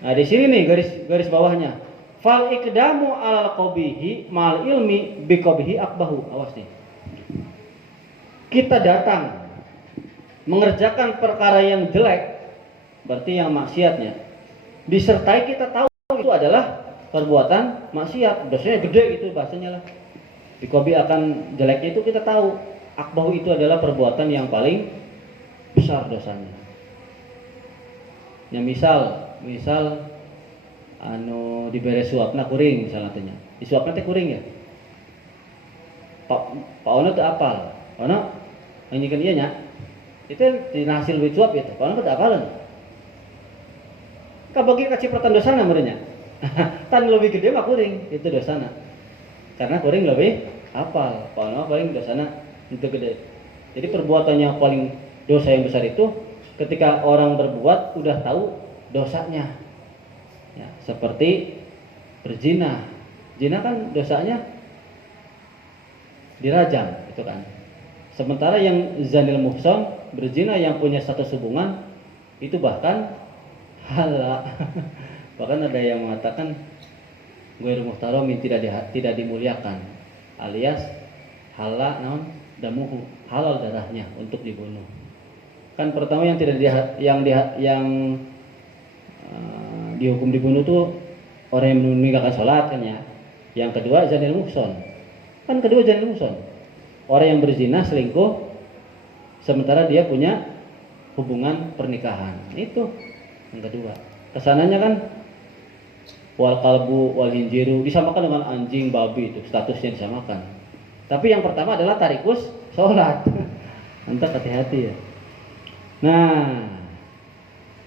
Nah di sini nih garis bawahnya, fal ikdamu alal qabihi mal ilmi bi qabihi akbahu. Awas nih, kita datang mengerjakan perkara yang jelek, berarti yang maksiatnya, disertai kita tahu itu adalah perbuatan maksiat, dosanya gede itu bahasanya lah. Bi qabi akan jeleknya itu kita tahu, akbahu itu adalah perbuatan yang paling besar dosanya. Ya misal diberi suapna kuring misalnya tanya. Di suapna teh kuring ya. Pak Ono teh apal. Ono nyanyikan ieu nya. Itu dina hasil duit suap itu. Pak Ono teh apalan. Kabagi kacipratan dosana merenya. Tan lebih gede mah kuring itu dosana. Karena kuring lebih apal. Pak Ono paling dosana itu gede. Jadi perbuatan yang paling dosa yang besar itu ketika orang berbuat udah tahu dosanya, ya, seperti berzina. Zina kan dosanya dirajam, itu kan. Sementara yang zanil muhsan, berzina yang punya status hubungan, itu bahkan halal. Bahkan ada yang mengatakan ghairu muhtaromin, tidak dimuliakan, alias halal naon damuhu, halal darahnya untuk dibunuh. Kan pertama yang dihukum dibunuh tuh orang yang meninggalkan sholat kan ya. Yang kedua zanil muhsan. Kan kedua zanil muhsan, orang yang berzina, selingkuh, sementara dia punya hubungan pernikahan. Itu yang kedua. Kesananya kan wal kalbu wal hinjiru disamakan dengan anjing, babi, itu statusnya disamakan. Tapi yang pertama adalah tarikus sholat. Entah hati-hati ya. Nah,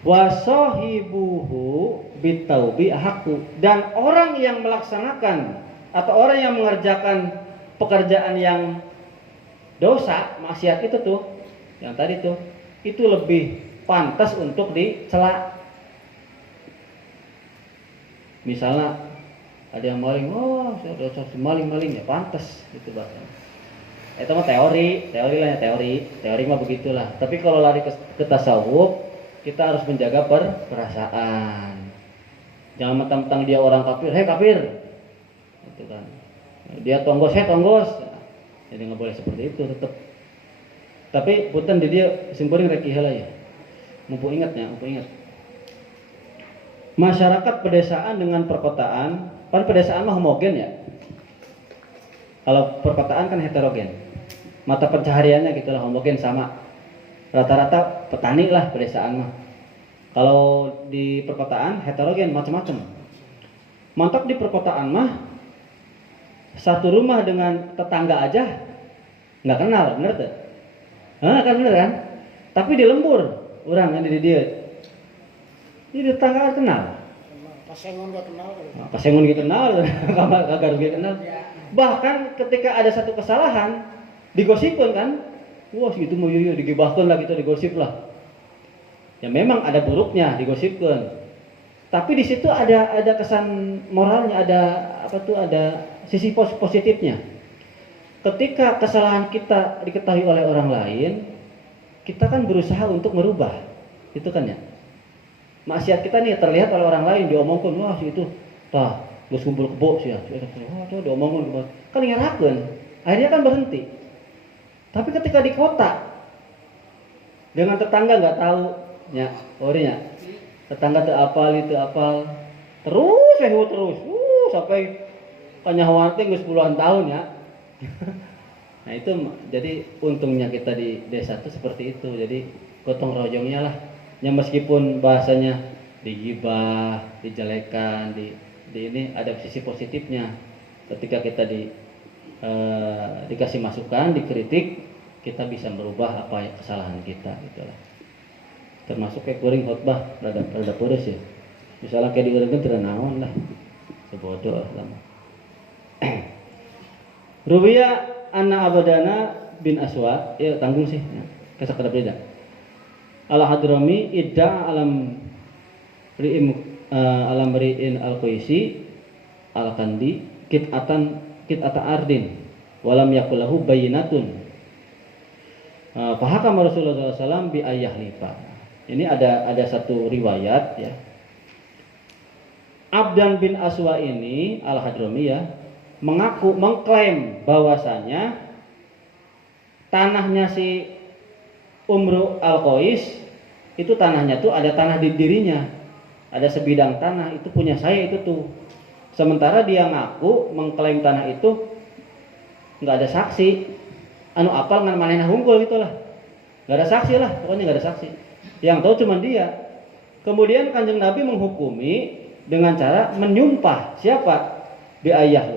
wasohibuhu bitaubi ahaqu, dan orang yang melaksanakan atau orang yang mengerjakan pekerjaan yang dosa maksiat itu tuh, yang tadi tuh, itu lebih pantas untuk dicela. Misalnya ada yang maling, dosa maling ya pantas itu bahasa. Itu mah teori mah begitulah. Tapi kalau lari ke tasawuf, kita harus menjaga perasaan. Jangan mentang-mentang dia orang kafir, hei kafir, itu kan. Dia tonggos, hei tonggos. Jadi nggak boleh seperti itu tetap. Tapi punten di dia simpuring reki heula ya. Mumpung ingat. Masyarakat pedesaan dengan perkotaan, kan pedesaan mah homogen ya. Kalau perkotaan kan heterogen. Mata pencahariannya gitulah homogen sama. Rata-rata petani lah pedesaan mah. Kalau di perkotaan heterogen macam-macam. Mantap di perkotaan mah satu rumah dengan tetangga aja nggak kenal, bener tuh? Kan bener kan? Tapi di lembur, orang yang di dia, ini tetangga kenal. Pasengon gak kenal. Pasengon gitu kenal, kagak rugi kenal. Bahkan ketika ada satu kesalahan, digosipin kan, wah gitu mau yuk digibahkan lah gitu, digosip lah. Ya memang ada buruknya digosipkan, tapi di situ ada kesan moralnya, ada sisi positifnya. Ketika kesalahan kita diketahui oleh orang lain, kita kan berusaha untuk merubah, itu kan ya. Maksiat kita nih terlihat oleh orang lain, diomongkan, wah itu tah geus kumpul kebo sih ya, wah tuh diomongkan kan ngerakeun, akhirnya kan berhenti. Tapi ketika di kota dengan tetangga nggak tahu nya, orinya tetangga teu apal itu apal terus sampai kanyahoan teh geus puluhan tahun ya. Nah itu jadi untungnya kita di desa itu seperti itu, jadi gotong royongnya lah. Ya meskipun bahasanya digibah, dijelekan, di ini ada sisi positifnya. Ketika kita dikasih masukan, dikritik, kita bisa merubah apa kesalahan kita gitulah. Termasuk kayak kuring khotbah rada pedes ya. Misalnya kayak diurangkeun teu naon lah. Sebodoh lah. Rubiya anna Abdana bin Aswad, ya tanggung sih. Ya. Kasakada beda. Al-Hadrami idda alam ri'in al-Qaisi al-Kandi kit'ata ardin walam yakulahu bayinatun. Fahakam Rasulullah SAW bi ayah lipa. Ini ada satu riwayat ya. Abdan bin Aswa ini al-Hadrami ya mengklaim bahwasanya tanahnya si Umru al-Qais itu tanahnya tuh ada tanah di dirinya, ada sebidang tanah itu punya saya itu tuh. Sementara dia ngaku mengklaim tanah itu nggak ada saksi, anu apal ngan manehna hungkul gitulah, nggak ada saksi lah, pokoknya nggak ada saksi. Yang tahu cuma dia. Kemudian Kanjeng Nabi menghukumi dengan cara menyumpah siapa? Bi ayah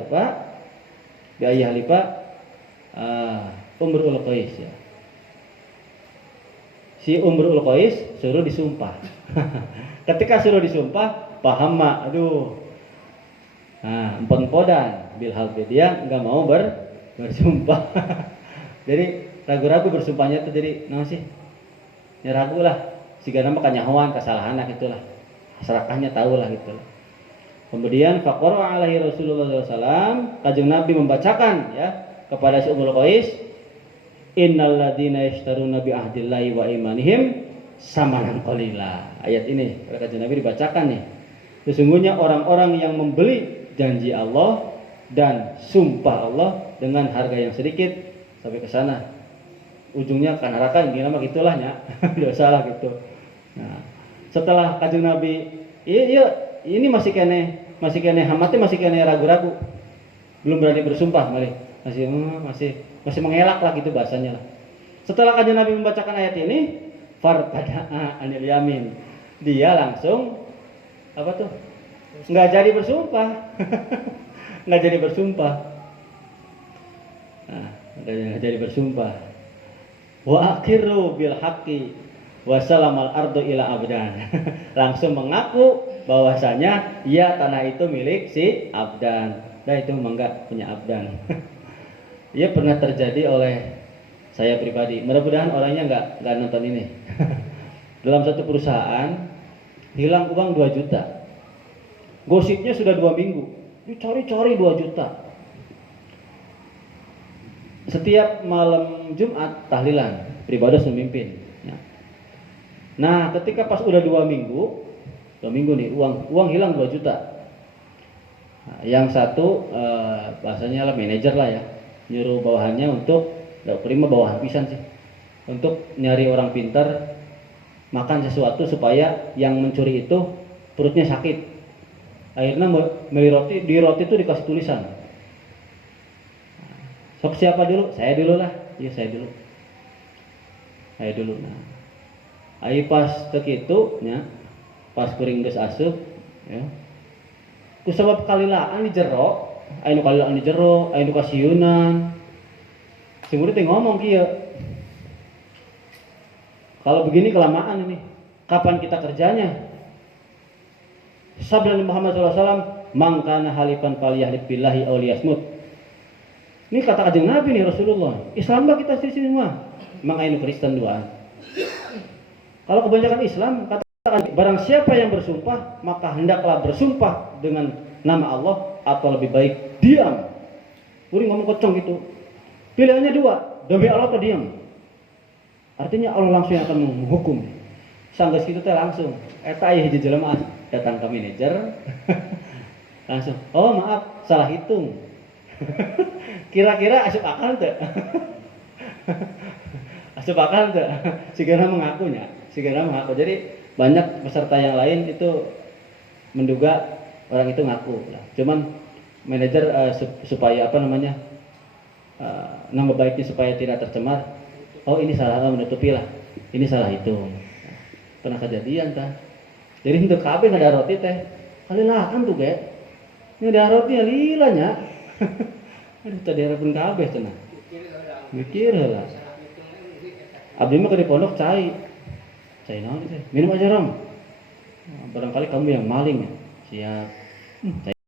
lipa Umrul Qais ya. Si Umrul Qais suruh disumpah. Ketika suruh disumpah, paham mak, aduh. Nah, empeng-podan bil halbi dia nggak mau bersumpah. Jadi ragu-ragu bersumpahnya itu jadi naon sih? Ya ragu lah. Siga nama kanyahoan kesalahan lah gitulah. Serakahnya tahu lah gitulah. Kemudian faqara alaihi Rasulullah SAW, Kanjeng Nabi membacakan ya kepada si Umrul Qais, innal ladzina yashtaruna bi ahdillahi wa imanihim samanan qalila. Ayat ini oleh Kanjeng Nabi dibacakan nih. Sesungguhnya orang-orang yang membeli janji Allah dan sumpah Allah dengan harga yang sedikit sampai ke sana. Ujungnya ke neraka ini mah gitulah nya. Dosa lah gitu. Nah, setelah Kanjeng Nabi ini masih kene hamatnya masih kene ragu-ragu. Belum berani bersumpah masih mengelak lah gitu bahasanya lah. Setelah Kanjeng Nabi membacakan ayat ini, fartada'a anil yamin. Dia langsung apa tuh? Nggak jadi bersumpah. Nggak jadi bersumpah. Nah, nggak jadi bersumpah. Wa akhiru bil haqqi wa salamal ardu ila abdan. Langsung mengaku bahwasanya ya tanah itu milik si Abdan. Nah itu enggak punya Abdan. Ia pernah terjadi oleh saya pribadi. Mudah-mudahan orangnya enggak nonton ini. Dalam satu perusahaan hilang uang 2 juta. Gosipnya sudah 2 minggu. Dicari-cari 2 juta. Setiap malam Jumat tahlilan, beribadah memimpin. Ya. Nah, ketika pas udah 2 minggu nih uang hilang 2 juta. Nah, yang satu bahasanya lah manajer lah ya, nyuruh bawahannya untuk terima bawahan pisan sih, untuk nyari orang pintar makan sesuatu supaya yang mencuri itu perutnya sakit. Akhirnya beli roti, di roti itu dikasih tulisan. Sok siapa dulu? Saya dulu lah. Iya saya dulu. Nah, ayo pas begitu, nya, pas kuring geus asup, ya. Ku sabab kalilaan di jero, anu kalian di jero, anu kasieuna. Sing murid teh ngomong kieu. Kalau begini kelamaan ini. Kapan kita kerjanya? Sabda Nabi Muhammad SAW, "Man kana halifan falyahlif billahi aw liyasmut." Ini kata kanjeng Nabi nih Rasulullah. Islam mah kita sini mah. Mang anu Kristen duaan. Kalau kebanyakan Islam katakan barang siapa yang bersumpah maka hendaklah bersumpah dengan nama Allah atau lebih baik diam. Uring ngomong kocong gitu. Pilihannya dua, demi Allah atau diam. Artinya Allah langsung akan menghukum. Sanggeus kitu teh langsung eta aya hiji jelema datang ke manajer langsung, "Oh, maaf, salah hitung." Kira-kira asup akal teu? Asup akal teu? Sigana mengakunya, sigana mengaku. Jadi banyak peserta yang lain itu menduga orang itu ngaku lah. Cuman manajer supaya apa namanya? Nama baiknya supaya tidak tercemar. Oh, ini salah, menutupi lah. Ini salah hitung. Pernah kejadian tah. Jadi untuk kabeh ada roti teh. Kalilakan tuh ge. Ini ada roti lilanya. Aduh tadi harapun kabeh cenah. Mikir heula. Abdi mah di pondok cai. Cai naon teh? Minum aja ram. Barangkali kamu yang maling ya. Siap. Cai